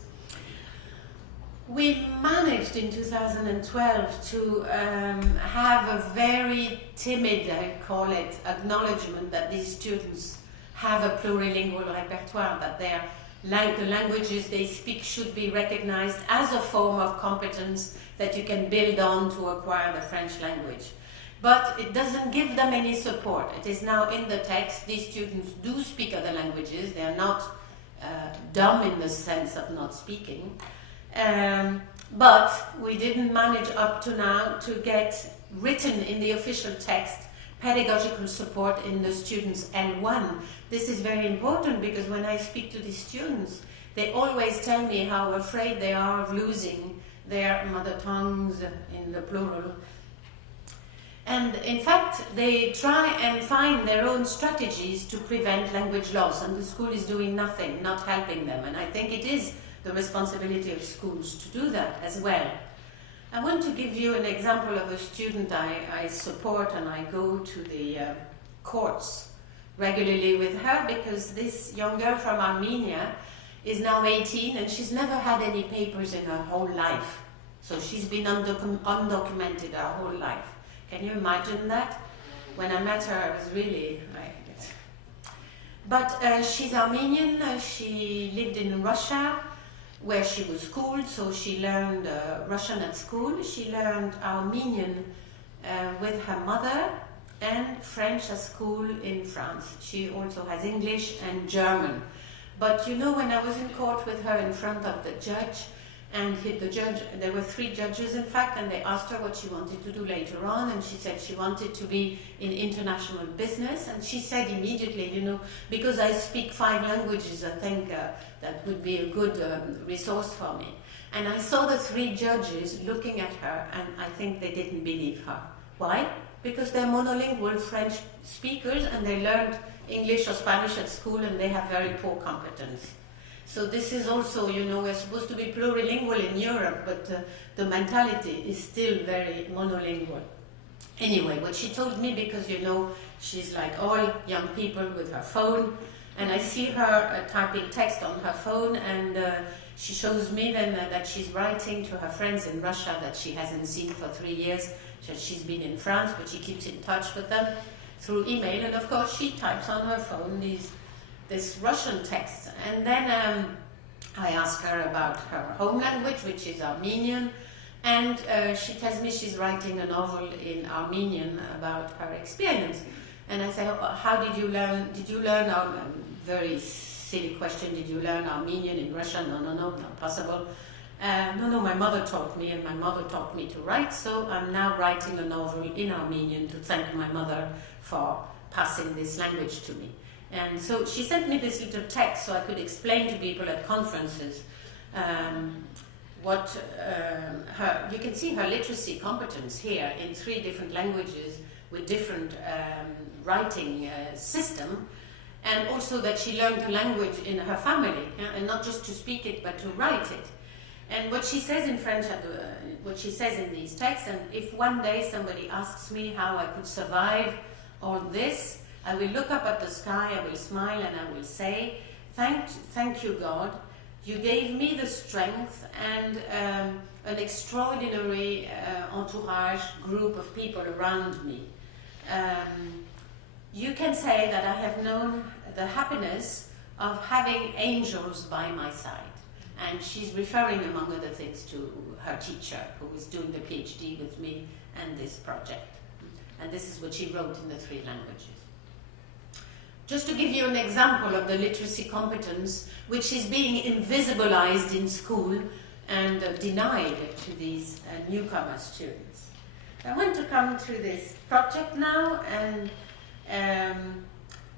We managed in 2012 to have a very timid, I call it, acknowledgement that these students have a plurilingual repertoire, that the languages they speak should be recognized as a form of competence that you can build on to acquire the French language. But it doesn't give them any support. It is now in the text. These students do speak other languages. They are not dumb in the sense of not speaking. But we didn't manage up to now to get written in the official text pedagogical support in the students L1. This is very important because when I speak to the students, they always tell me how afraid they are of losing their mother tongues, in the plural. And in fact, they try and find their own strategies to prevent language loss, and the school is doing nothing, not helping them. And I think it is the responsibility of schools to do that as well. I want to give you an example of a student I support, and I go to the courts regularly with her, because this young girl from Armenia is now 18 and she's never had any papers in her whole life. So she's been undocumented her whole life. Can you imagine that? When I met her, I was really but she's Armenian. She lived in Russia, where she was schooled, so she learned Russian at school. She learned Armenian with her mother, and French at school in France. She also has English and German. But you know, when I was in court with her in front of the judge, and the judge, there were 3 judges in fact, and they asked her what she wanted to do later on, and she said she wanted to be in international business, and she said immediately, you know, because I speak 5 languages, I think that would be a good resource for me. And I saw the 3 judges looking at her, and I think they didn't believe her. Why? Because they're monolingual French speakers, and they learned English or Spanish at school, and they have very poor competence. So this is also, you know, we're supposed to be plurilingual in Europe, but the mentality is still very monolingual. Anyway, what she told me, because, you know, she's like all young people with her phone, and I see her typing text on her phone, and she shows me then that she's writing to her friends in Russia that she hasn't seen for 3 years. She's been in France, but she keeps in touch with them through email, and of course she types on her phone this Russian text. And then I ask her about her home language, which is Armenian, and she tells me she's writing a novel in Armenian about her experience. And I say, oh, how did you learn? Did you learn very silly question, did you learn Armenian in Russia? No, not possible. No, my mother taught me, and my mother taught me to write, so I'm now writing a novel in Armenian to thank my mother for passing this language to me. And so she sent me this little text so I could explain to people at conferences what you can see her literacy competence here in 3 different languages with different writing system, and also that she learned the language in her family, and not just to speak it but to write it. And what she says in French, what she says in these texts, and if one day somebody asks me how I could survive all this, I will look up at the sky, I will smile, and I will say, thank you, God. You gave me the strength and an extraordinary entourage, group of people around me. You can say that I have known the happiness of having angels by my side. And she's referring, among other things, to her teacher, who is doing the PhD with me and this project. And this is what she wrote in the 3 languages. Just to give you an example of the literacy competence, which is being invisibilized in school and denied to these newcomer students. I want to come to this project now, and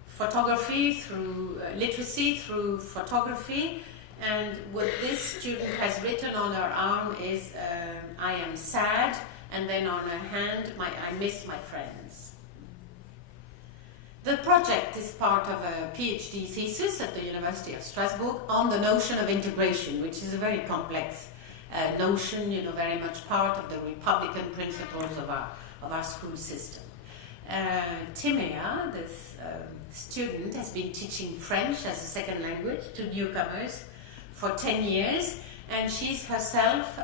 photography through literacy through photography. And what this student has written on her arm is, I am sad, and then on her hand, I miss my friends. The project is part of a PhD thesis at the University of Strasbourg on the notion of integration, which is a very complex notion, you know, very much part of the Republican principles of our school system. Timea, this student, has been teaching French as a second language to newcomers for 10 years, and she's herself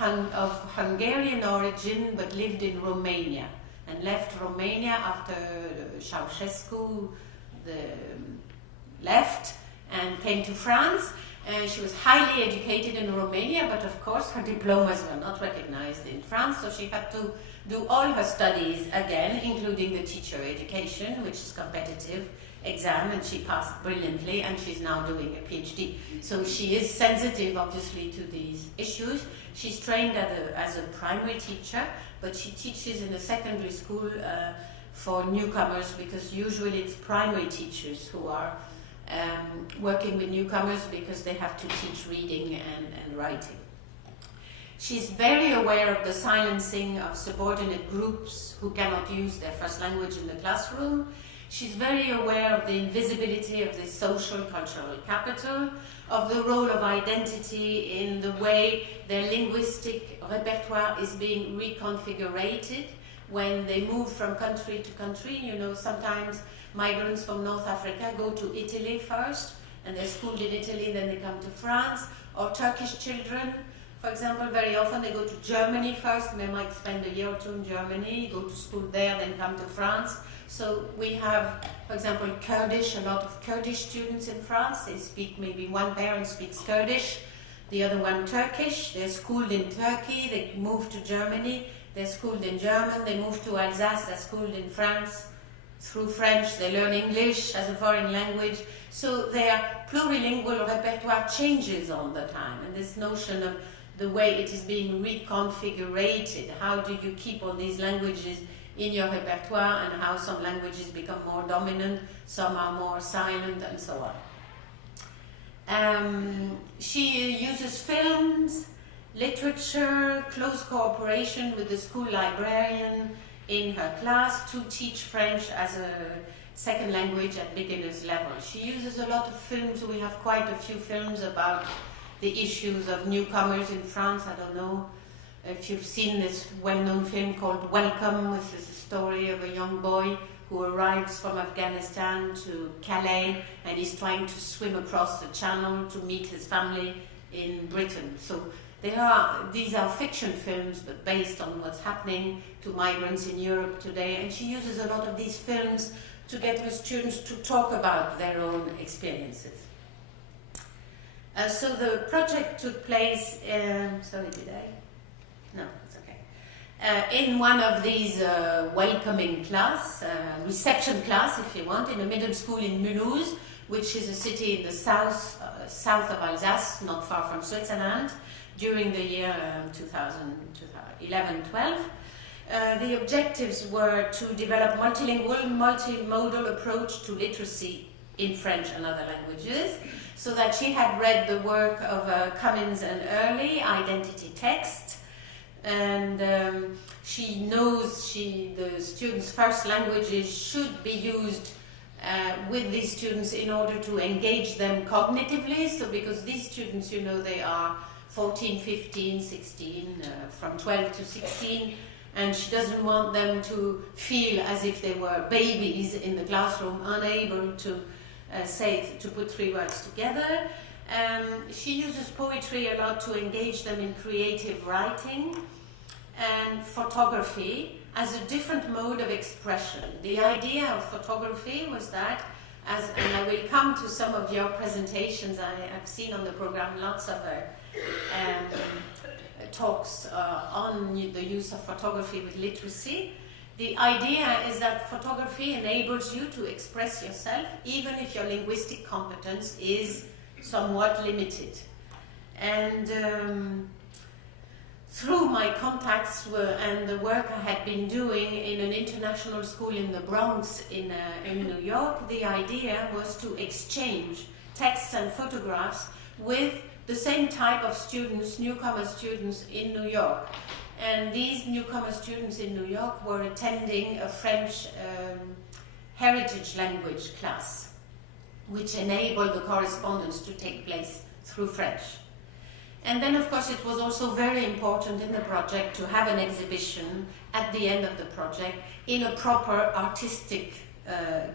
of Hungarian origin but lived in Romania, and left Romania after Ceausescu left and came to France. She was highly educated in Romania, but of course her diplomas were not recognized in France, so she had to do all her studies again, including the teacher education, which is competitive exam, and she passed brilliantly, and she's now doing a PhD. So she is sensitive, obviously, to these issues. She's trained as a primary teacher, but she teaches in a secondary school for newcomers, because usually it's primary teachers who are working with newcomers because they have to teach reading and writing. She's very aware of the silencing of subordinate groups who cannot use their first language in the classroom. She's very aware of the invisibility of the social cultural capital, of the role of identity in the way their linguistic repertoire is being reconfigurated when they move from country to country. You know, sometimes migrants from North Africa go to Italy first, and they're schooled in Italy, then they come to France, or Turkish children, for example, very often they go to Germany first, and they might spend a year or two in Germany, go to school there, then come to France. So we have, for example, Kurdish, a lot of Kurdish students in France. They speak, maybe one parent speaks Kurdish, the other one Turkish. They're schooled in Turkey, they move to Germany, they're schooled in German, they move to Alsace, they're schooled in France. Through French, they learn English as a foreign language. So their plurilingual repertoire changes all the time. And this notion of the way it is being reconfigurated, how do you keep all these languages in your repertoire, and how some languages become more dominant, some are more silent, and so on. She uses films, literature, close cooperation with the school librarian in her class to teach French as a second language at beginner's level. She uses a lot of films. We have quite a few films about the issues of newcomers in France. I don't know if you've seen this well-known film called Welcome, which is a story of a young boy who arrives from Afghanistan to Calais, and he's trying to swim across the channel to meet his family in Britain. So these are fiction films, but based on what's happening to migrants in Europe today. And she uses a lot of these films to get her students to talk about their own experiences. So the project took place, sorry, did I? No, it's okay. In one of these welcoming class, reception class if you want, in a middle school in Mulhouse, which is a city in the south of Alsace, not far from Switzerland, during the year 2011-12. The objectives were to develop multilingual, multimodal approach to literacy in French and other languages, so that she had read the work of Cummins and Early, Identity Text, and she knows the students' first languages should be used with these students in order to engage them cognitively. So because these students, you know, they are 14, 15, 16, from 12 to 16, and she doesn't want them to feel as if they were babies in the classroom, unable to put three words together. She uses poetry a lot to engage them in creative writing, and photography as a different mode of expression. The idea of photography was that, and I will come to some of your presentations, I've seen on the program lots of talks on the use of photography with literacy. The idea is that photography enables you to express yourself even if your linguistic competence is somewhat limited. And through my contacts and the work I had been doing in an international school in the Bronx in New York, the idea was to exchange texts and photographs with the same type of students, newcomer students in New York. And these newcomer students in New York were attending a French heritage language class, which enabled the correspondence to take place through French. And then, of course, it was also very important in the project to have an exhibition at the end of the project in a proper artistic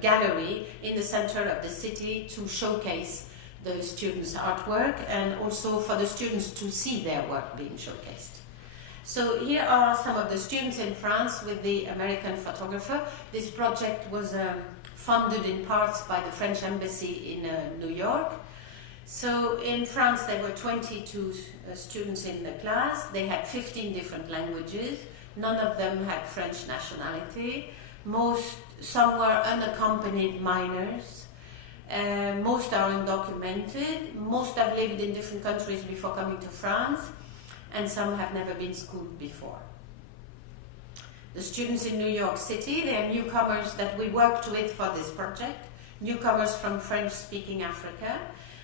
gallery in the center of the city to showcase the students' artwork and also for the students to see their work being showcased. So here are some of the students in France with the American photographer. This project was funded in parts by the French Embassy in New York. So in France there were 22 students in the class. They had 15 different languages. None of them had French nationality. Some were unaccompanied minors. Most are undocumented. Most have lived in different countries before coming to France, and some have never been schooled before. The students in New York City, they are newcomers that we worked with for this project, newcomers from French-speaking Africa.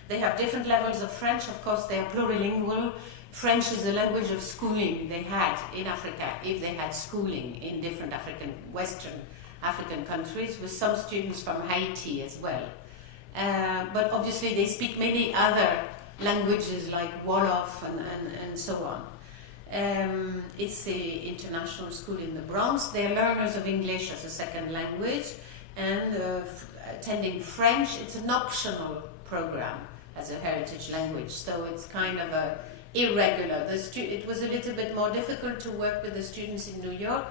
They have different levels of French. Of course, they are plurilingual. French is the language of schooling they had in Africa, if they had schooling in different Western African countries, with some students from Haiti as well. But obviously they speak many other languages like Wolof and so on. It's the international school in the Bronx. They're learners of English as a second language and attending French. It's an optional program as a heritage language, so it's kind of irregular. It was a little bit more difficult to work with the students in New York,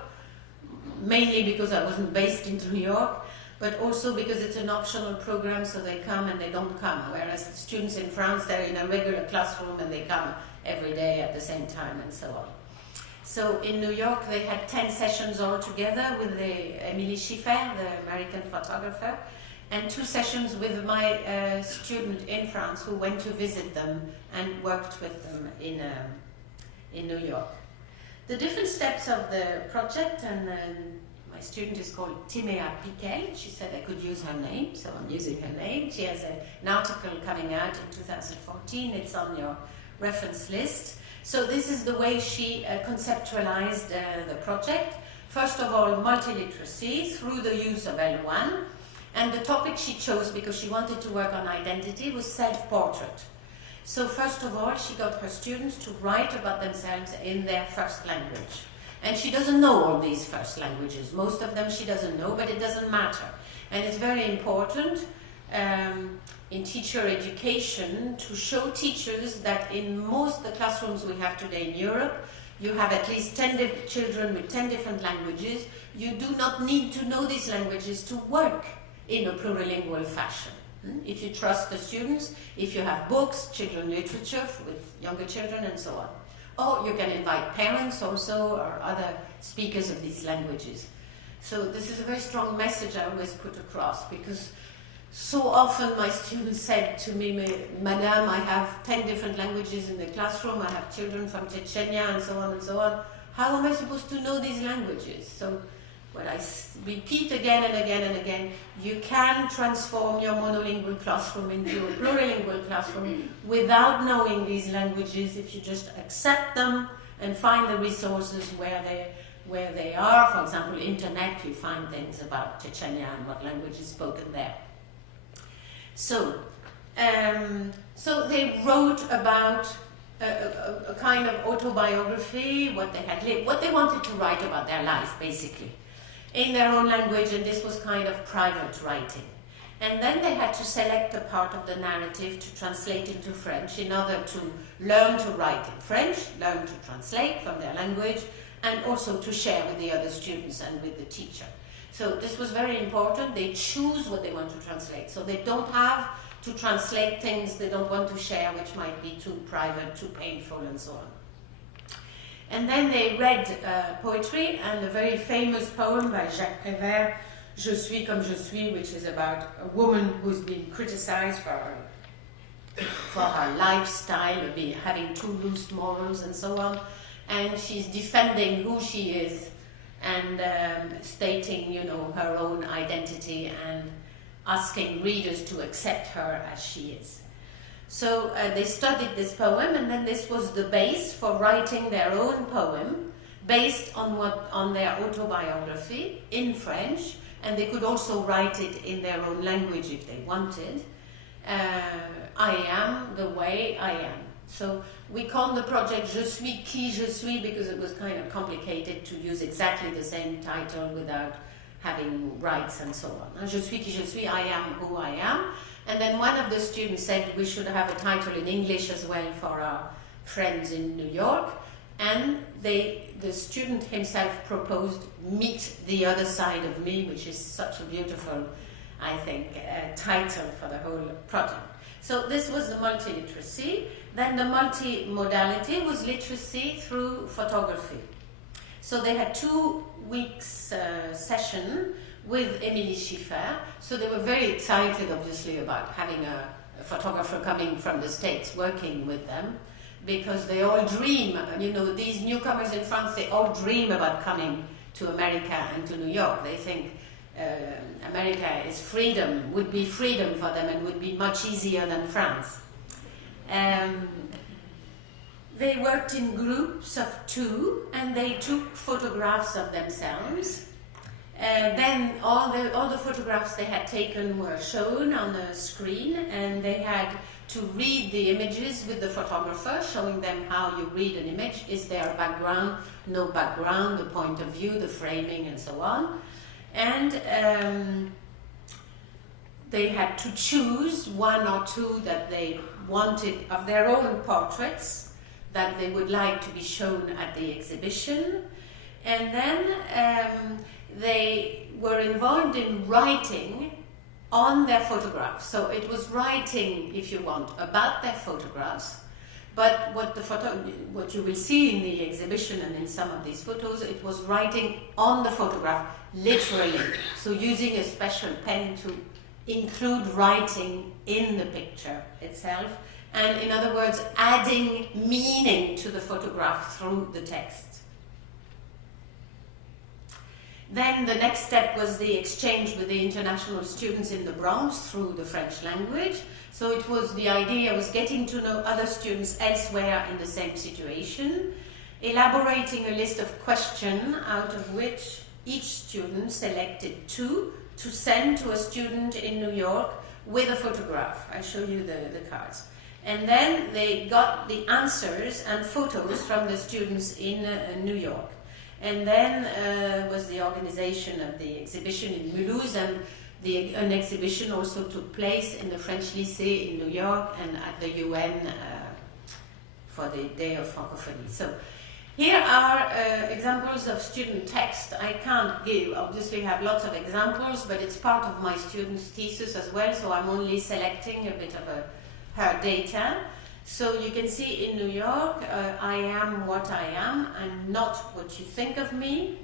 mainly because I wasn't based in New York, but also because it's an optional program, so they come and they don't come, whereas the students in France, they're in a regular classroom and they come every day at the same time and so on. So in New York they had 10 sessions altogether with Emily Schiffer, the American photographer, and 2 sessions with my student in France who went to visit them and worked with them in New York. The different steps of the project, and my student is called Timea Piquel. She said I could use her name, so I'm using her name. She has an article coming out in 2014. It's on your reference list. So this is the way she conceptualized the project. First of all, multiliteracy through the use of L1. And the topic she chose, because she wanted to work on identity, was self-portrait. So first of all, she got her students to write about themselves in their first language. And she doesn't know all these first languages. Most of them she doesn't know, but it doesn't matter. And it's very important in teacher education to show teachers that in most of the classrooms we have today in Europe, you have at least 10 children with 10 different languages. You do not need to know these languages to work in a plurilingual fashion. If you trust the students, if you have books, children literature with younger children and so on. Or you can invite parents also or other speakers of these languages. So this is a very strong message I always put across, because so often my students said to me, Madame, I have 10 different languages in the classroom, I have children from Chechnya and so on and so on. How am I supposed to know these languages? So what I repeat again and again and again, you can transform your monolingual classroom into a plurilingual classroom without knowing these languages if you just accept them and find the resources where they are. For example, internet, you find things about Chechnya and what language is spoken there. So they wrote about a kind of autobiography, what they had lived, what they wanted to write about their life, basically, in their own language, and this was kind of private writing. And then they had to select a part of the narrative to translate into French in order to learn to write in French, learn to translate from their language, and also to share with the other students and with the teacher. So this was very important. They choose what they want to translate. So they don't have to translate things they don't want to share, which might be too private, too painful, and so on. And then they read poetry, and a very famous poem by Jacques Prévert, Je suis comme je suis, which is about a woman who's been criticized for her lifestyle, having too loose morals and so on. And she's defending who she is and stating, her own identity and asking readers to accept her as she is. So they studied this poem, and then this was the base for writing their own poem based on their autobiography in French, and they could also write it in their own language if they wanted. I am the way I am. So we call the project Je suis qui je suis because it was kind of complicated to use exactly the same title without having rights and so on. Je suis qui je suis, I am who I am. And then one of the students said we should have a title in English as well for our friends in New York. And the student himself proposed Meet the Other Side of Me, which is such a beautiful, I think, title for the whole project. So this was the multiliteracy. Then the multimodality was literacy through photography. So they had 2 weeks session with Emily Schiffer. So they were very excited, obviously, about having a photographer coming from the States working with them, because they all dream, these newcomers in France, they all dream about coming to America and to New York. They think America is freedom, would be freedom for them and would be much easier than France. They worked in groups of 2 and they took photographs of themselves. Then all the photographs they had taken were shown on a screen, and they had to read the images with the photographer, showing them how you read an image. Is there a background? No background, the point of view, the framing, and so on. And they had to choose 1 or 2 that they wanted of their own portraits that they would like to be shown at the exhibition. And then they were involved in writing on their photographs. So it was writing, if you want, about their photographs. But what you will see in the exhibition and in some of these photos, it was writing on the photograph, literally. So using a special pen to include writing in the picture itself. And in other words, adding meaning to the photograph through the text. Then the next step was the exchange with the international students in the Bronx through the French language. So it was, the idea was getting to know other students elsewhere in the same situation, elaborating a list of questions out of which each student selected 2 to send to a student in New York with a photograph. I show you the cards. And then they got the answers and photos from the students in New York. And then was the organization of the exhibition in Mulhouse, and an exhibition also took place in the French Lycée in New York and at the UN for the Day of Francophonie. So here are examples of student text. I can't give, obviously have lots of examples, but it's part of my student's thesis as well, so I'm only selecting a bit of her data. So you can see in New York, I am what I am and not what you think of me.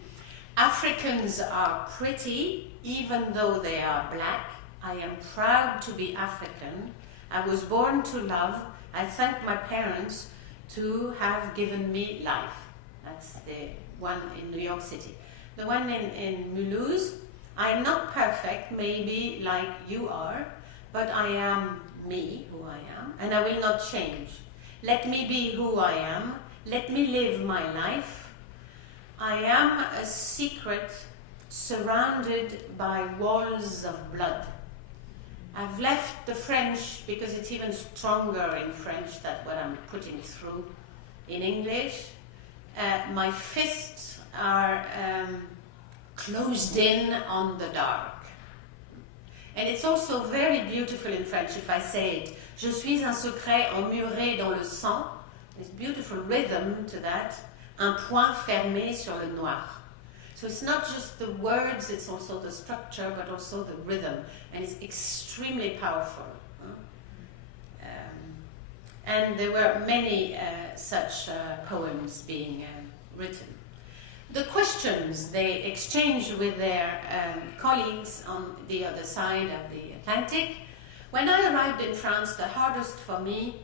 Africans are pretty, even though they are black. I am proud to be African. I was born to love. I thank my parents to have given me life. That's the one in New York City. The one in Mulhouse, I am not perfect, maybe like you are, but I am me, who I am, and I will not change. Let me be who I am. Let me live my life. I am a secret surrounded by walls of blood. I've left the French because it's even stronger in French than what I'm putting through in English. My fists are closed in on the dark. And it's also very beautiful in French if I say it. Je suis un secret emmuré dans le sang. There's beautiful rhythm to that. Un point fermé sur le noir. So it's not just the words, it's also the structure, but also the rhythm. And it's extremely powerful. And there were many such poems being written. The questions they exchanged with their colleagues on the other side of the Atlantic. When I arrived in France, the hardest for me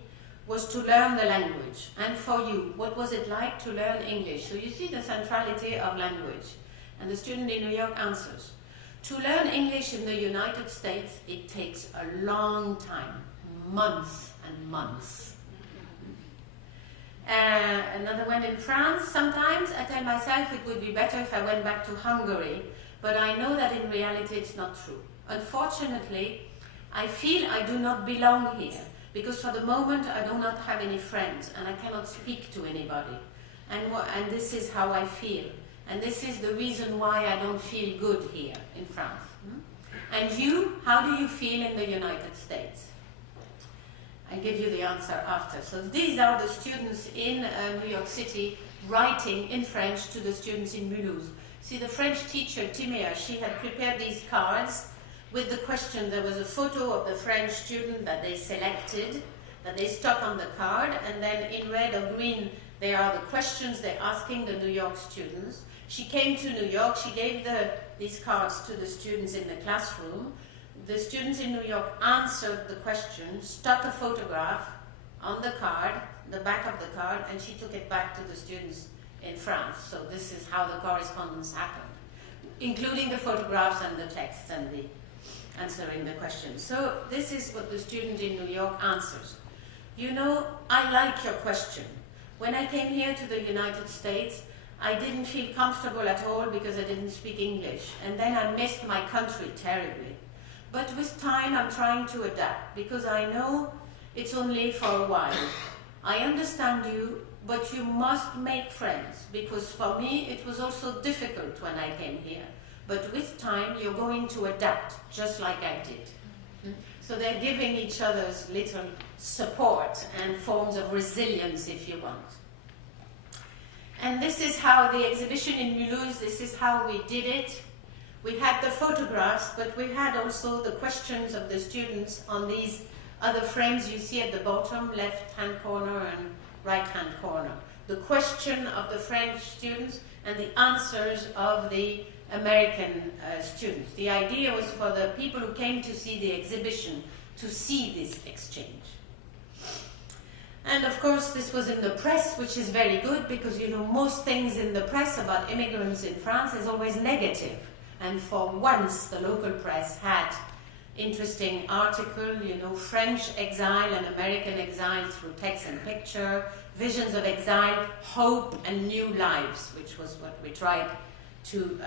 was to learn the language. And for you, what was it like to learn English? So you see the centrality of language. And the student in New York answers. To learn English in the United States, it takes a long time, months and months. Another one in France, sometimes I tell myself it would be better if I went back to Hungary, but I know that in reality it's not true. Unfortunately, I feel I do not belong here, because for the moment I do not have any friends and I cannot speak to anybody. And this is how I feel. And this is the reason why I don't feel good here in France. And you, how do you feel in the United States? I give you the answer after. So these are the students in New York City writing in French to the students in Mulhouse. See, the French teacher, Timéa, she had prepared these cards with the question. There was a photo of the French student that they selected, that they stuck on the card, and then in red or green, there are the questions they're asking the New York students. She came to New York, she gave these cards to the students in the classroom. The students in New York answered the question, stuck a photograph on the card, the back of the card, and she took it back to the students in France. So this is how the correspondence happened. including the photographs and the text and the answering the questions. So this is what the student in New York answers. You know, I like your question. When I came here to the United States, I didn't feel comfortable at all because I didn't speak English. And then I missed my country terribly. But with time, I'm trying to adapt because I know it's only for a while. I understand you, but you must make friends because for me, it was also difficult when I came here. But with time, you're going to adapt, just like I did. So they're giving each other's little support and forms of resilience, if you want. And this is how the exhibition in Mulhouse, this is how we did it. We had the photographs, but we had also the questions of the students on these other frames you see at the bottom, left-hand corner and right-hand corner. The question of the French students and the answers of the American students. The idea was for the people who came to see the exhibition to see this exchange. And of course, this was in the press, which is very good because, you know, most things in the press about immigrants in France is always negative. And for once, the local press had interesting article, you know, French exile and American exile through text and picture, visions of exile, hope and new lives, which was what we tried to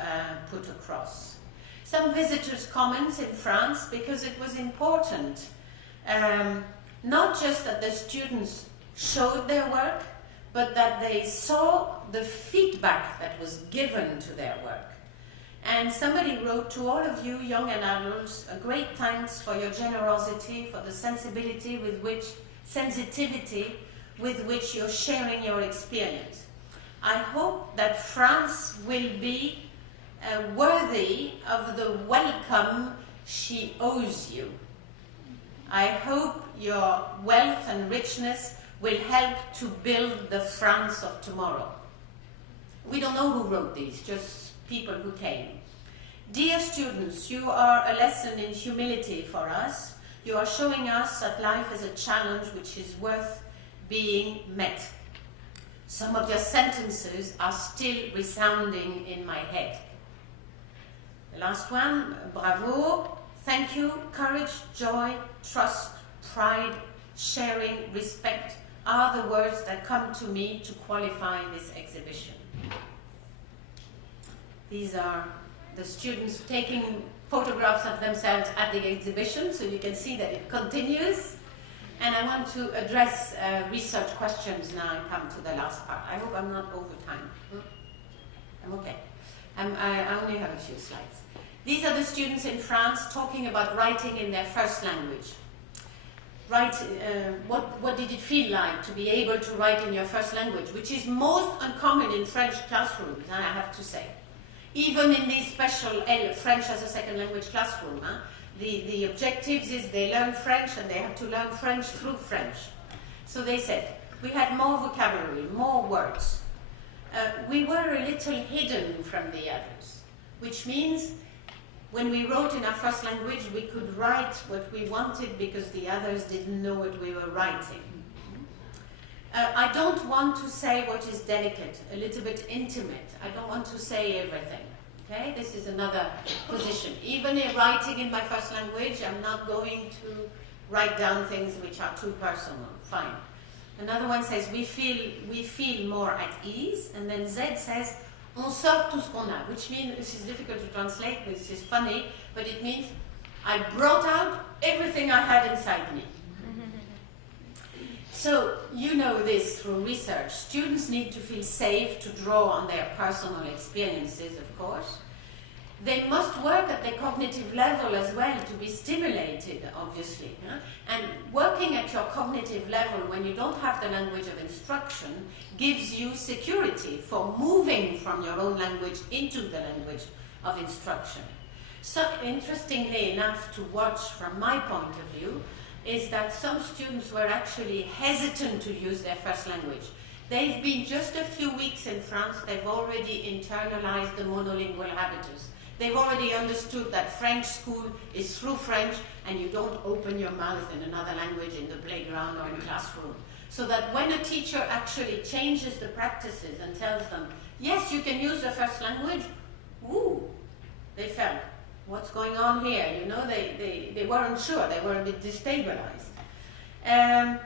put across. Some visitors' comments in France, because it was important, not just that the students showed their work, but that they saw the feedback that was given to their work. And somebody wrote, to all of you, young and adults, a great thanks for your generosity, for the sensitivity sensitivity with which you're sharing your experience. I hope that France will be worthy of the welcome she owes you. I hope your wealth and richness will help to build the France of tomorrow. We don't know who wrote these, just people who came. Dear students, you are a lesson in humility for us. You are showing us that life is a challenge which is worth being met. Some of your sentences are still resounding in my head. The last one, bravo, thank you, courage, joy, trust, pride, sharing, respect are the words that come to me to qualify this exhibition. These are the students taking photographs of themselves at the exhibition, so you can see that it continues. And I want to address research questions now and come to the last part. I hope I'm not over time. I'm okay. I only have a few slides. These are the students in France talking about writing in their first language. What did it feel like to be able to write in your first language, which is most uncommon in French classrooms, I have to say. Even in these special French as a second language classroom, the objectives is they learn French and they have to learn French through French. So they said, we had more vocabulary, more words. We were a little hidden from the others, which means when we wrote in our first language, we could write what we wanted because the others didn't know what we were writing. I don't want to say what is delicate, a little bit intimate. I don't want to say everything. Okay, this is another position. Even in writing in my first language, I'm not going to write down things which are too personal. Fine. Another one says, we feel more at ease. And then Z says, on sort tout ce qu'on a, which means, this is difficult to translate, this is funny, but it means I brought out everything I had inside me. So, you know this through research. Students need to feel safe to draw on their personal experiences, of course. They must work at their cognitive level as well to be stimulated, obviously. And working at your cognitive level when you don't have the language of instruction gives you security for moving from your own language into the language of instruction. So, interestingly enough to watch from my point of view, is that some students were actually hesitant to use their first language. They've been just a few weeks in France, they've already internalized the monolingual habitus. They've already understood that French school is through French and you don't open your mouth in another language in the playground or in the classroom. So that when a teacher actually changes the practices and tells them, yes, you can use the first language, ooh, They felt, what's going on here? You know, they weren't sure. They were a bit destabilized. And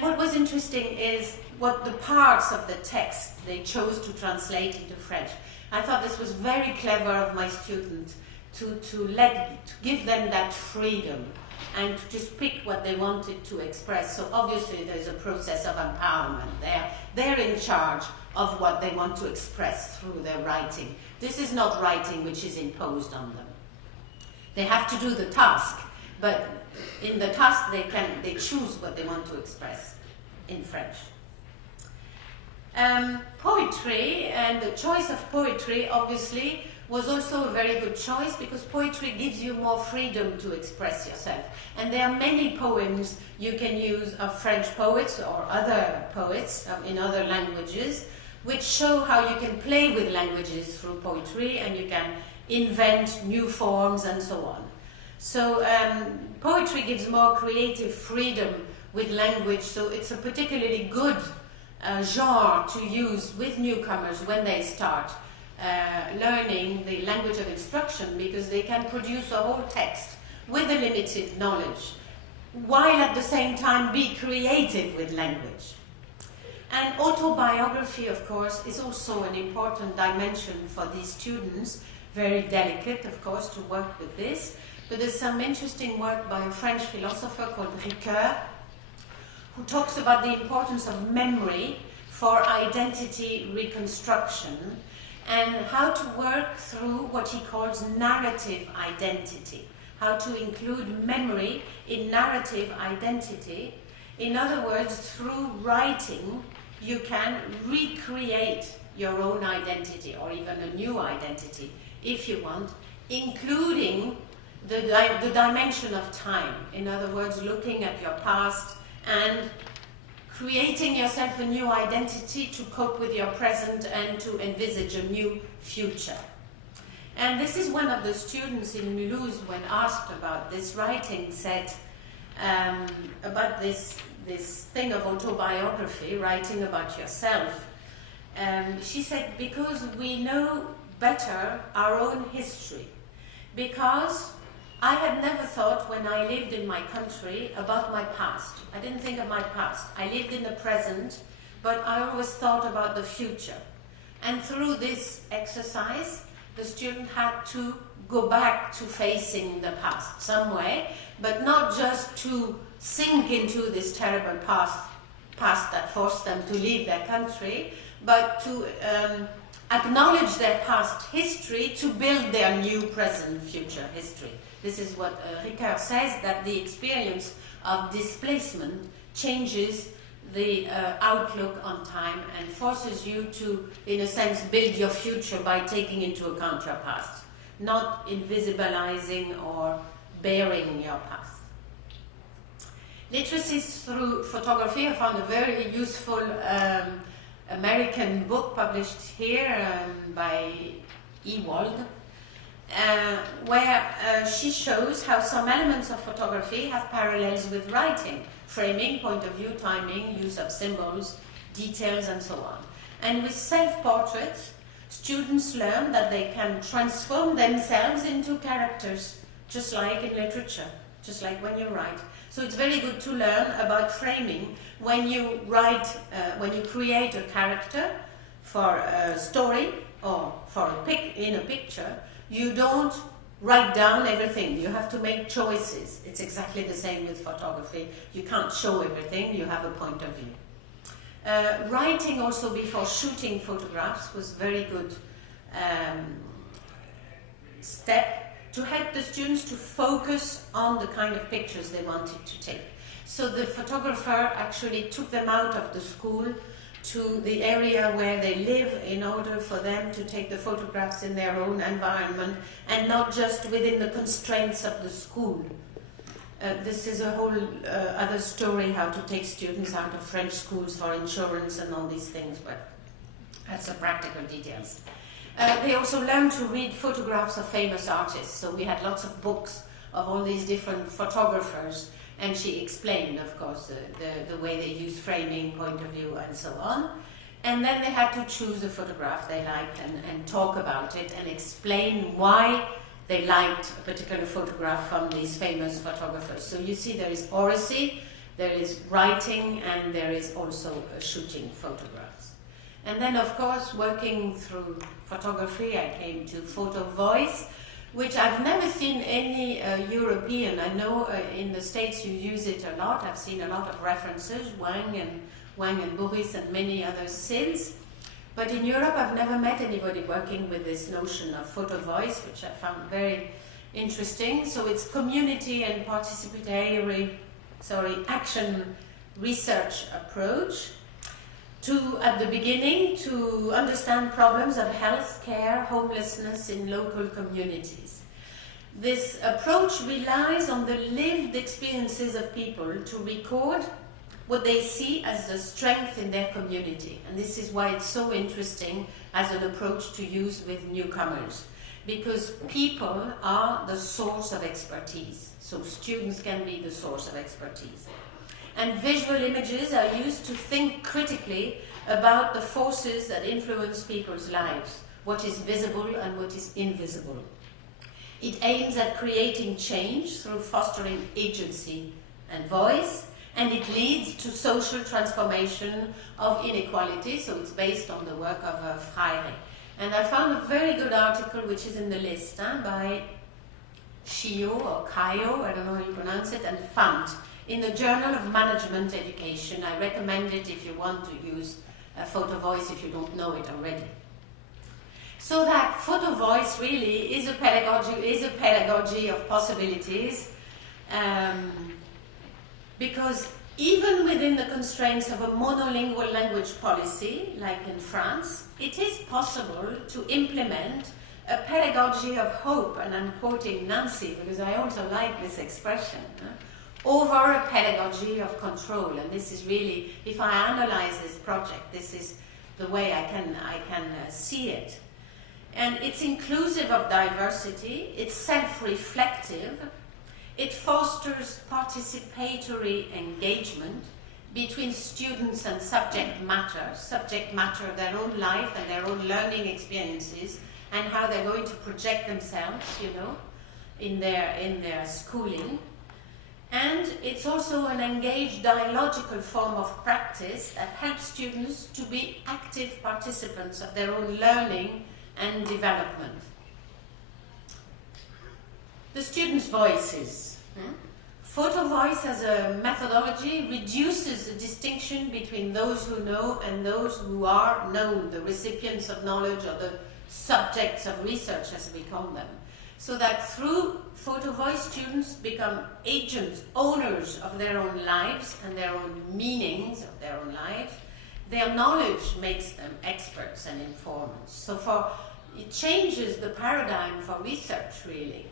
what was interesting is what the parts of the text they chose to translate into French. I thought this was very clever of my students to give them that freedom and to just pick what they wanted to express. So obviously there's a process of empowerment there. They're in charge of what they want to express through their writing. This is not writing which is imposed on them. They have to do the task, but in the task they choose what they want to express in French. Poetry, and the choice of poetry obviously was also a very good choice, because poetry gives you more freedom to express yourself. And there are many poems you can use of French poets or other poets in other languages, which show how you can play with languages through poetry, and you can invent new forms and so on. So poetry gives more creative freedom with language, so it's a particularly good genre to use with newcomers when they start learning the language of instruction, because they can produce a whole text with a limited knowledge, while at the same time be creative with language. And autobiography, of course, is also an important dimension for these students, very delicate, of course, to work with this. But there's some interesting work by a French philosopher called Ricoeur, who talks about the importance of memory for identity reconstruction, and how to work through what he calls narrative identity, how to include memory in narrative identity. In other words, through writing, you can recreate your own identity, or even a new identity, if you want, including the dimension of time. In other words, looking at your past and creating yourself a new identity to cope with your present and to envisage a new future. And this is one of the students in Mulhouse, when asked about this writing, said about this thing of autobiography, writing about yourself. She said, because we know better our own history. Because I had never thought, when I lived in my country, about my past. I didn't think of my past. I lived in the present, but I always thought about the future. And through this exercise, the student had to go back to facing the past some way, but not just to sink into this terrible past that forced them to leave their country, but to acknowledge their past history to build their new present future history. This is what Ricoeur says, that the experience of displacement changes the outlook on time and forces you to, in a sense, build your future by taking into account your past, not invisibilizing or burying your past. Literacy through photography, I found a very useful American book published here by Ewald, where she shows how some elements of photography have parallels with writing: framing, point of view, timing, use of symbols, details, and so on. And with self-portraits, students learn that they can transform themselves into characters, just like in literature, just like when you write. So it's very good to learn about framing when you write, when you create a character for a story or for in a picture. You don't write down everything. You have to make choices. It's exactly the same with photography. You can't show everything. You have a point of view. Writing also before shooting photographs was very good step to help the students to focus on the kind of pictures they wanted to take. So the photographer actually took them out of the school to the area where they live in order for them to take the photographs in their own environment and not just within the constraints of the school. This is a whole other story, how to take students out of French schools for insurance and all these things, but that's the practical details. They also learned to read photographs of famous artists, so we had lots of books of all these different photographers, and she explained, of course, the way they use framing, point of view, and so on. And then they had to choose a photograph they liked and talk about it and explain why they liked a particular photograph from these famous photographers. So you see there is oracy, there is writing, and there is also shooting photographs. And then, of course, working through photography, I came to photo voice, which I've never seen any European. I know in the States you use it a lot. I've seen a lot of references, Wang and Boris and many others since. But in Europe, I've never met anybody working with this notion of photo voice, which I found very interesting. So it's community and participatory, action research approach to, at the beginning, to understand problems of health care, homelessness in local communities. This approach relies on the lived experiences of people to record what they see as the strength in their community. And this is why it's so interesting as an approach to use with newcomers, because people are the source of expertise. So students can be the source of expertise. And visual images are used to think critically about the forces that influence people's lives, what is visible and what is invisible. It aims at creating change through fostering agency and voice, and it leads to social transformation of inequality, so it's based on the work of Freire. And I found a very good article, which is in the list, by Chio or Caio, I don't know how you pronounce it, and Fant, in the Journal of Management Education. I recommend it if you want to use a photo voice, if you don't know it already. So that photo voice really is a pedagogy of possibilities, because even within the constraints of a monolingual language policy, like in France, it is possible to implement a pedagogy of hope, and I'm quoting Nancy because I also like this expression, over a pedagogy of control. And this is really, if I analyze this project, this is the way I can see it. And it's inclusive of diversity, it's self-reflective, it fosters participatory engagement between students and subject matter, their own life and their own learning experiences, and how they're going to project themselves, in their schooling. And it's also an engaged dialogical form of practice that helps students to be active participants of their own learning and development. The students' voices. Photo voice as a methodology reduces the distinction between those who know and those who are known, the recipients of knowledge or the subjects of research, as we call them. So that through photo voice, students become agents, owners of their own lives and their own meanings of their own lives. Their knowledge makes them experts and informants. So it changes the paradigm for research, really.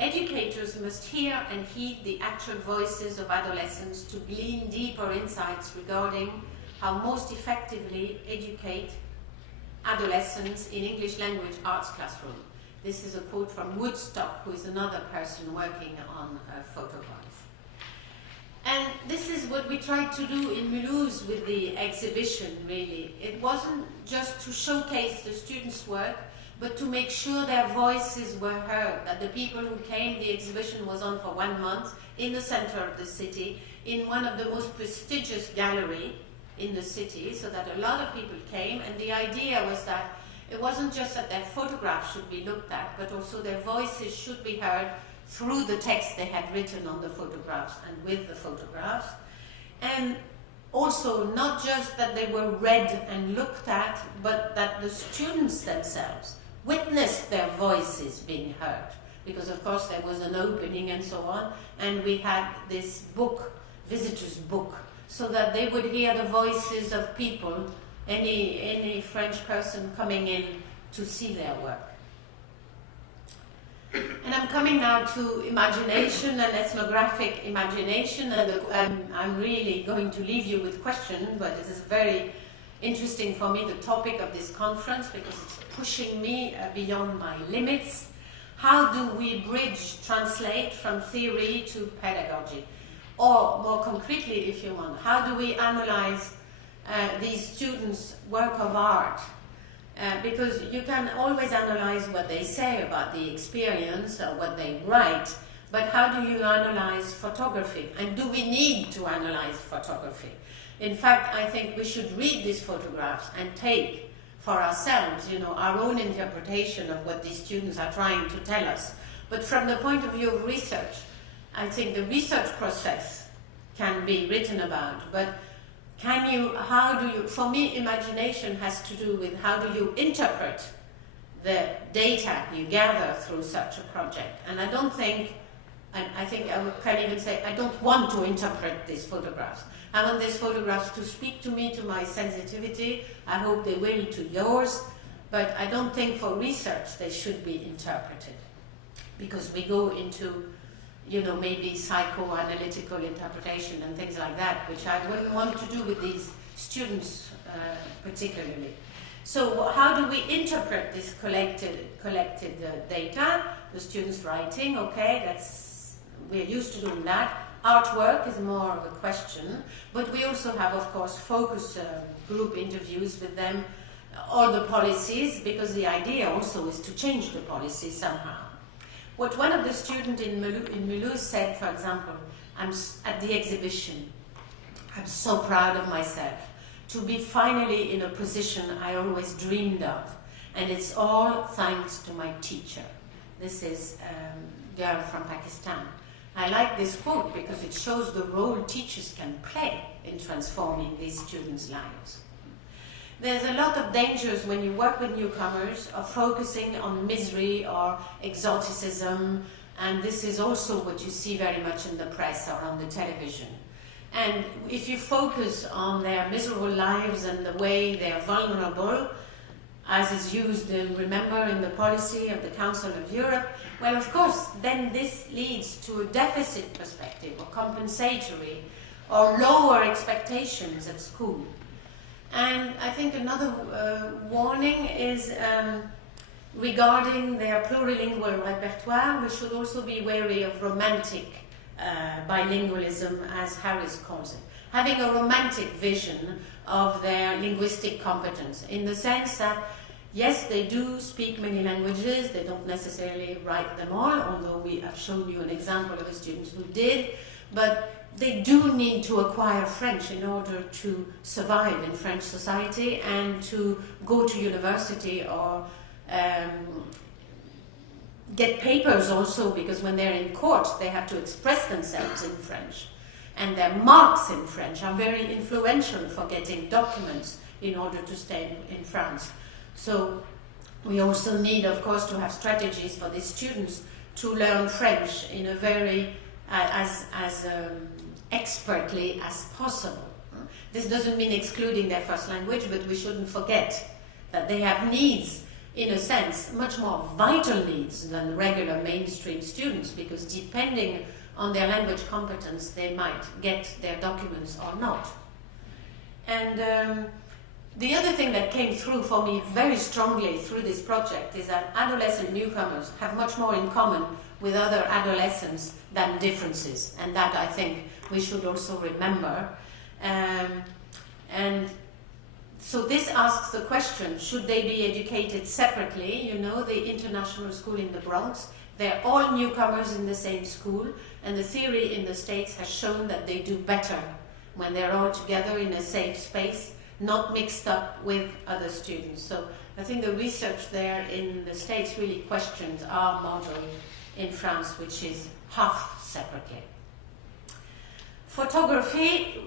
Educators must hear and heed the actual voices of adolescents to glean deeper insights regarding how most effectively educate adolescents in English language arts classroom. This is a quote from Woodstock, who is another person working on photo voice. And this is what we tried to do in Mulhouse with the exhibition, really. It wasn't just to showcase the students' work, but to make sure their voices were heard, that the people who came, the exhibition was on for 1 month in the center of the city, in one of the most prestigious galleries in the city, so that a lot of people came, and the idea was that it wasn't just that their photographs should be looked at, but also their voices should be heard through the text they had written on the photographs and with the photographs. And also, not just that they were read and looked at, but that the students themselves witnessed their voices being heard. Because of course there was an opening and so on, and we had this book, visitor's book, so that they would hear the voices of people, any French person coming in to see their work. And I'm coming now to imagination and ethnographic imagination, and I'm really going to leave you with questions, but it is very interesting for me, the topic of this conference, because it's pushing me beyond my limits. How do we translate from theory to pedagogy? Or more concretely, if you want, how do we analyze these students' work of art. Because you can always analyze what they say about the experience or what they write, but how do you analyze photography? And do we need to analyze photography? In fact, I think we should read these photographs and take for ourselves, our own interpretation of what these students are trying to tell us. But from the point of view of research, I think the research process can be written about, but for me, imagination has to do with how do you interpret the data you gather through such a project. And I don't think, I think I can even say, I don't want to interpret these photographs. I want these photographs to speak to me, to my sensitivity. I hope they will to yours, but I don't think for research they should be interpreted, because we go into maybe psychoanalytical interpretation and things like that, which I wouldn't want to do with these students particularly. So how do we interpret this collected data? The students writing, okay, we're used to doing that. Artwork is more of a question, but we also have, of course, focus group interviews with them, or the policies, because the idea also is to change the policy somehow. What one of the students in Mulhouse said, for example, at the exhibition, I'm so proud of myself to be finally in a position I always dreamed of, and it's all thanks to my teacher. This is a girl from Pakistan. I like this quote because it shows the role teachers can play in transforming these students' lives. There's a lot of dangers when you work with newcomers of focusing on misery or exoticism, and this is also what you see very much in the press or on the television. And if you focus on their miserable lives and the way they are vulnerable, as is used, remember, in the policy of the Council of Europe, well, of course, then this leads to a deficit perspective or compensatory or lower expectations at school. And I think another warning is regarding their plurilingual repertoire. We should also be wary of romantic bilingualism, as Harris calls it. Having a romantic vision of their linguistic competence, in the sense that, yes, they do speak many languages, they don't necessarily write them all, although we have shown you an example of a student who did, but they do need to acquire French in order to survive in French society and to go to university or get papers also, because when they're in court they have to express themselves in French. And their marks in French are very influential for getting documents in order to stay in France. So we also need, of course, to have strategies for these students to learn French in a very as expertly as possible. This doesn't mean excluding their first language, but we shouldn't forget that they have needs, in a sense, much more vital needs than regular mainstream students, because depending on their language competence, they might get their documents or not. And the other thing that came through for me very strongly through this project is that adolescent newcomers have much more in common with other adolescents than differences, and that I think we should also remember. And so this asks the question, should they be educated separately? You know, the international school in the Bronx, they're all newcomers in the same school, and the theory in the States has shown that they do better when they're all together in a safe space, not mixed up with other students. So I think the research there in the States really questions our model in France, which is half separately. Photography,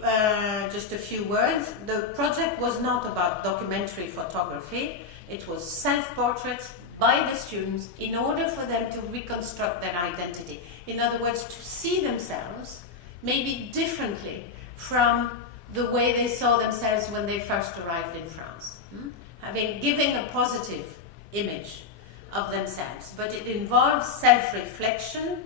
just a few words. The project was not about documentary photography. It was self-portraits by the students in order for them to reconstruct their identity. In other words, to see themselves maybe differently from the way they saw themselves when they first arrived in France. Giving a positive image of themselves. But it involves self-reflection,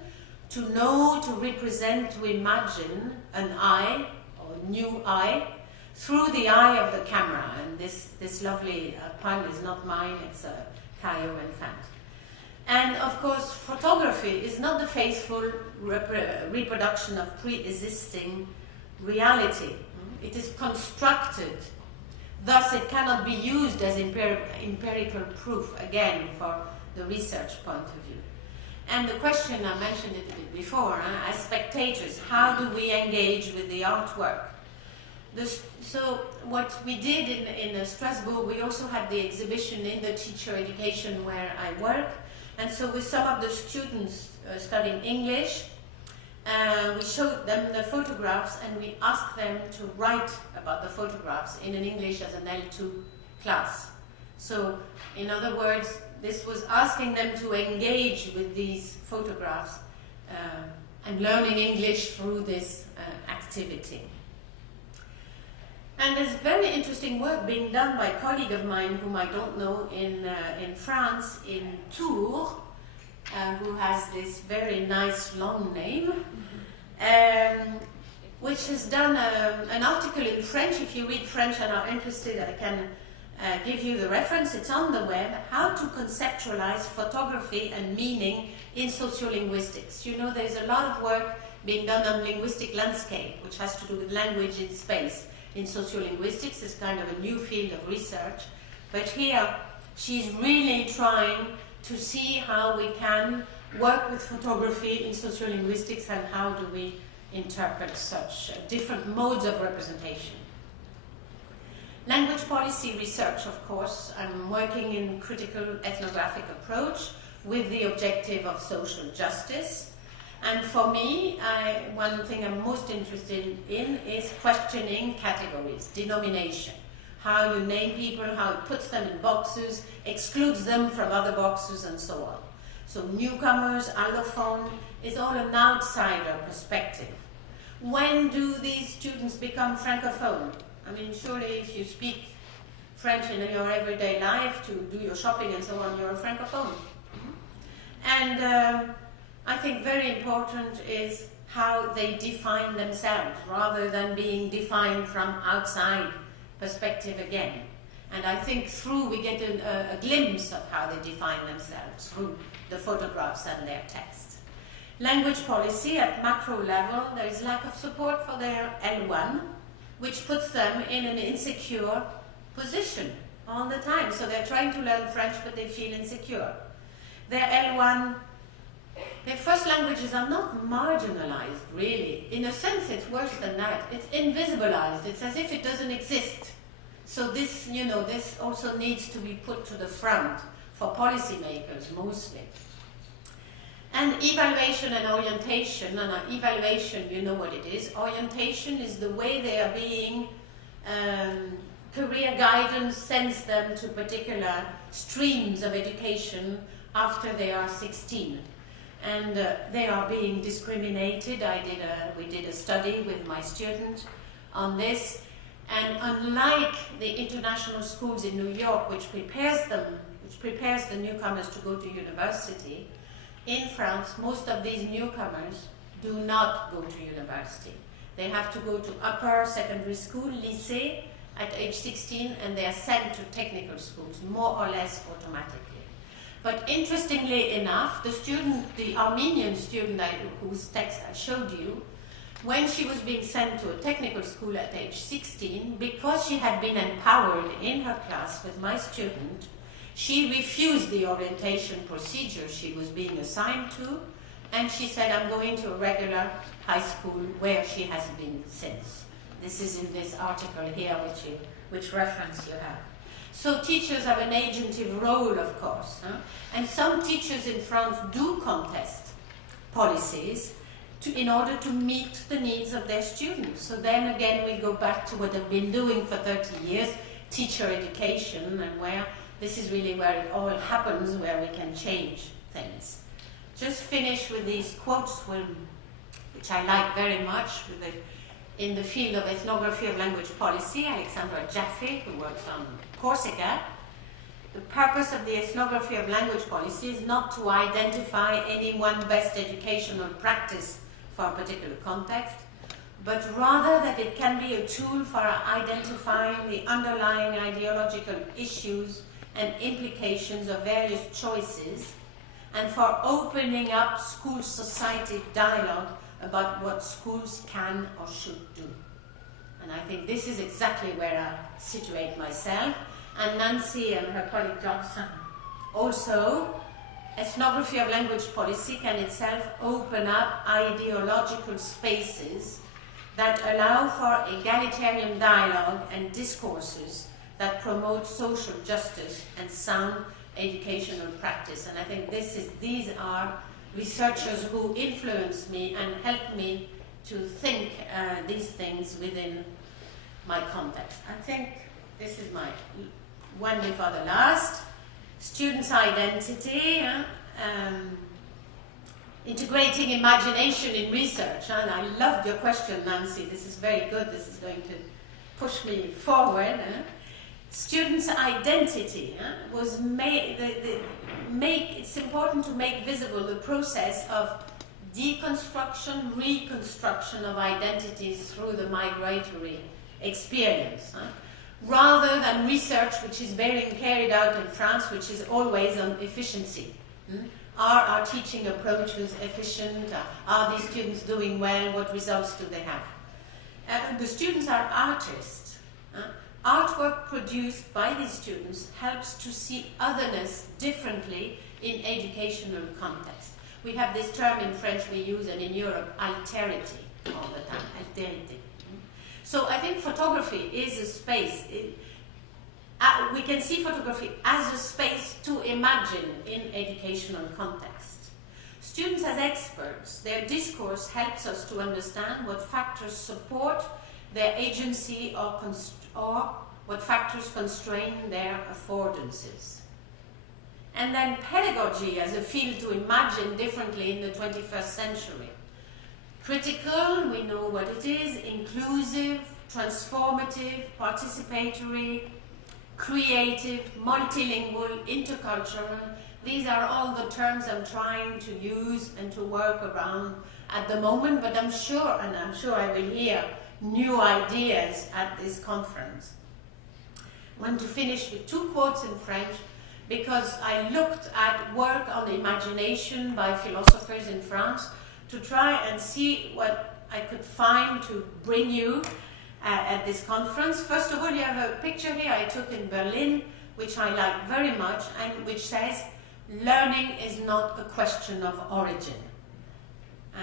to know, to represent, to imagine an I, or a new I, through the eye of the camera. And this lovely pun is not mine, it's a Caillou and Fant. And of course, photography is not the faithful reproduction of pre-existing reality. It is constructed Thus, it cannot be used as empirical proof, again, for the research point of view. And the question, I mentioned it a bit before, as spectators, how do we engage with the artwork? So what we did in Strasbourg, we also had the exhibition in the teacher education where I work. And so with some of the students studying English, we showed them the photographs and we asked them to write about the photographs in an English as an L2 class. So in other words, this was asking them to engage with these photographs and learning English through this activity. And there's very interesting work being done by a colleague of mine whom I don't know in France, in Tours, who has this very nice long name, which has done an article in French. If you read French and are interested, I can give you the reference. It's on the web, How to Conceptualize Photography and Meaning in Sociolinguistics. You know, there's a lot of work being done on linguistic landscape, which has to do with language in space. In sociolinguistics, it's kind of a new field of research. But here, she's really trying to see how we can work with photography in sociolinguistics and how do we interpret such different modes of representation. Language policy research, of course. I'm working in critical ethnographic approach with the objective of social justice. And for me, one thing I'm most interested in is questioning categories, denomination. How you name people, how it puts them in boxes, excludes them from other boxes, and so on. So newcomers, allophone, is all an outsider perspective. When do these students become francophone? I mean, surely if you speak French in your everyday life to do your shopping and so on, you're a francophone. And I think very important is how they define themselves rather than being defined from outside perspective again. And I think we get a glimpse of how they define themselves through the photographs and their text. Language policy at macro level, there is lack of support for their L1, which puts them in an insecure position all the time. So they're trying to learn French, but they feel insecure. Their L1, their first languages are not marginalized, really. In a sense, it's worse than that. It's invisibilized. It's as if it doesn't exist. So this, this also needs to be put to the front for policymakers, mostly. And evaluation and orientation. And evaluation, you know what it is. Orientation is the way they are being, career guidance sends them to particular streams of education after they are 16. And they are being discriminated. We did a study with my student on this. And unlike the international schools in New York, which prepares the newcomers to go to university, in France, most of these newcomers do not go to university. They have to go to upper secondary school, lycée, at age 16, and they are sent to technical schools, more or less automatically. But interestingly enough, the Armenian student whose text I showed you, when she was being sent to a technical school at age 16, because she had been empowered in her class with my student, she refused the orientation procedure she was being assigned to, and she said, I'm going to a regular high school where she has been since. This is in this article here, which reference you have. So teachers have an agentive role, of course. And some teachers in France do contest policies in order to meet the needs of their students. So then again, we go back to what they've been doing for 30 years, teacher education, and where this is really where it all happens, where we can change things. Just finish with these quotes, which I like very much, in the field of ethnography of language policy, Alexandra Jaffe, who works on Corsica. The purpose of the ethnography of language policy is not to identify any one best educational practice for a particular context, but rather that it can be a tool for identifying the underlying ideological issues and implications of various choices, and for opening up school-society dialogue about what schools can or should do. And I think this is exactly where I situate myself. And Nancy and her colleague Johnson also, ethnography of language policy can itself open up ideological spaces that allow for egalitarian dialogue and discourses that promote social justice and sound educational practice. And I think these are researchers who influence me and help me to think these things within my context. I think this is my one before the last. Students' identity, integrating imagination in research. And I loved your question, Nancy. This is very good. This is going to push me forward. Students' identity was it's important to make visible the process of deconstruction, reconstruction of identities through the migratory experience, rather than research which is being carried out in France, which is always on efficiency. Are our teaching approaches efficient? Are these students doing well? What results do they have? The students are artists. Artwork produced by these students helps to see otherness differently in educational context. We have this term in French we use, and in Europe, alterity all the time, alterity. So I think photography is a space. We can see photography as a space to imagine in educational context. Students as experts, their discourse helps us to understand what factors support their agency or what factors constrain their affordances. And then pedagogy as a field to imagine differently in the 21st century. Critical, we know what it is, inclusive, transformative, participatory, creative, multilingual, intercultural. These are all the terms I'm trying to use and to work around at the moment, but I'm sure I will hear new ideas at this conference. I want to finish with two quotes in French, because I looked at work on imagination by philosophers in France to try and see what I could find to bring you at this conference. First of all, you have a picture here I took in Berlin, which I like very much, and which says, learning is not a question of origin.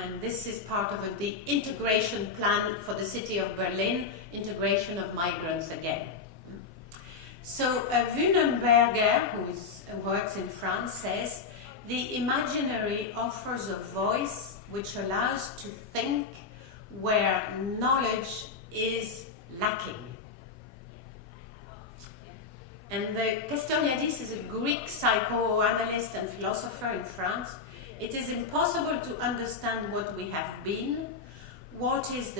And this is part of the integration plan for the city of Berlin, integration of migrants again. So Wunenberger, who works in France, says, the imaginary offers a voice which allows to think where knowledge is lacking. And the Castoriadis is a Greek psychoanalyst and philosopher in France. It is impossible to understand what we have been, what is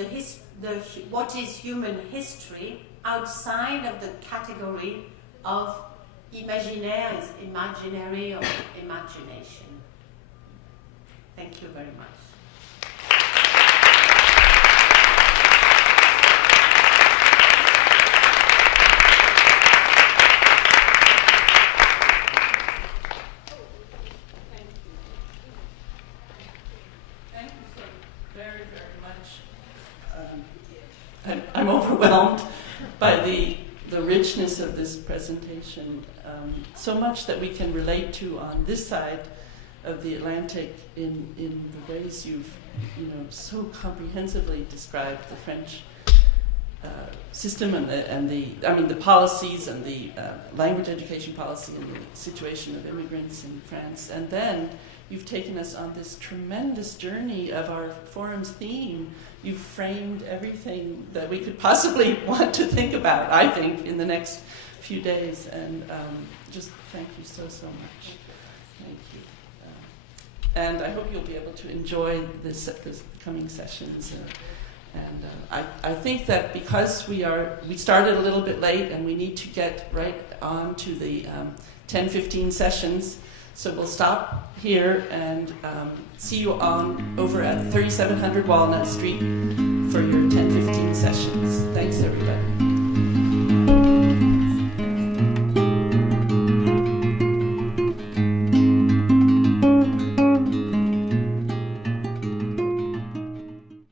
human history outside of the category of imaginaire, is imaginary or imagination. Thank you very much. I'm overwhelmed by the richness of this presentation. So much that we can relate to on this side of the Atlantic in the ways you've so comprehensively described the French system and the policies and the language education policy and the situation of immigrants in France. And then you've taken us on this tremendous journey of our forum's theme. You've framed everything that we could possibly want to think about, I think, in the next few days. And just thank you so much. Thank you. And I hope you'll be able to enjoy this coming sessions. I think that because we started a little bit late and we need to get right on to the 10-15 sessions. So we'll stop here and see you over at 3700 Walnut Street for your 10-15 sessions. Thanks, everybody.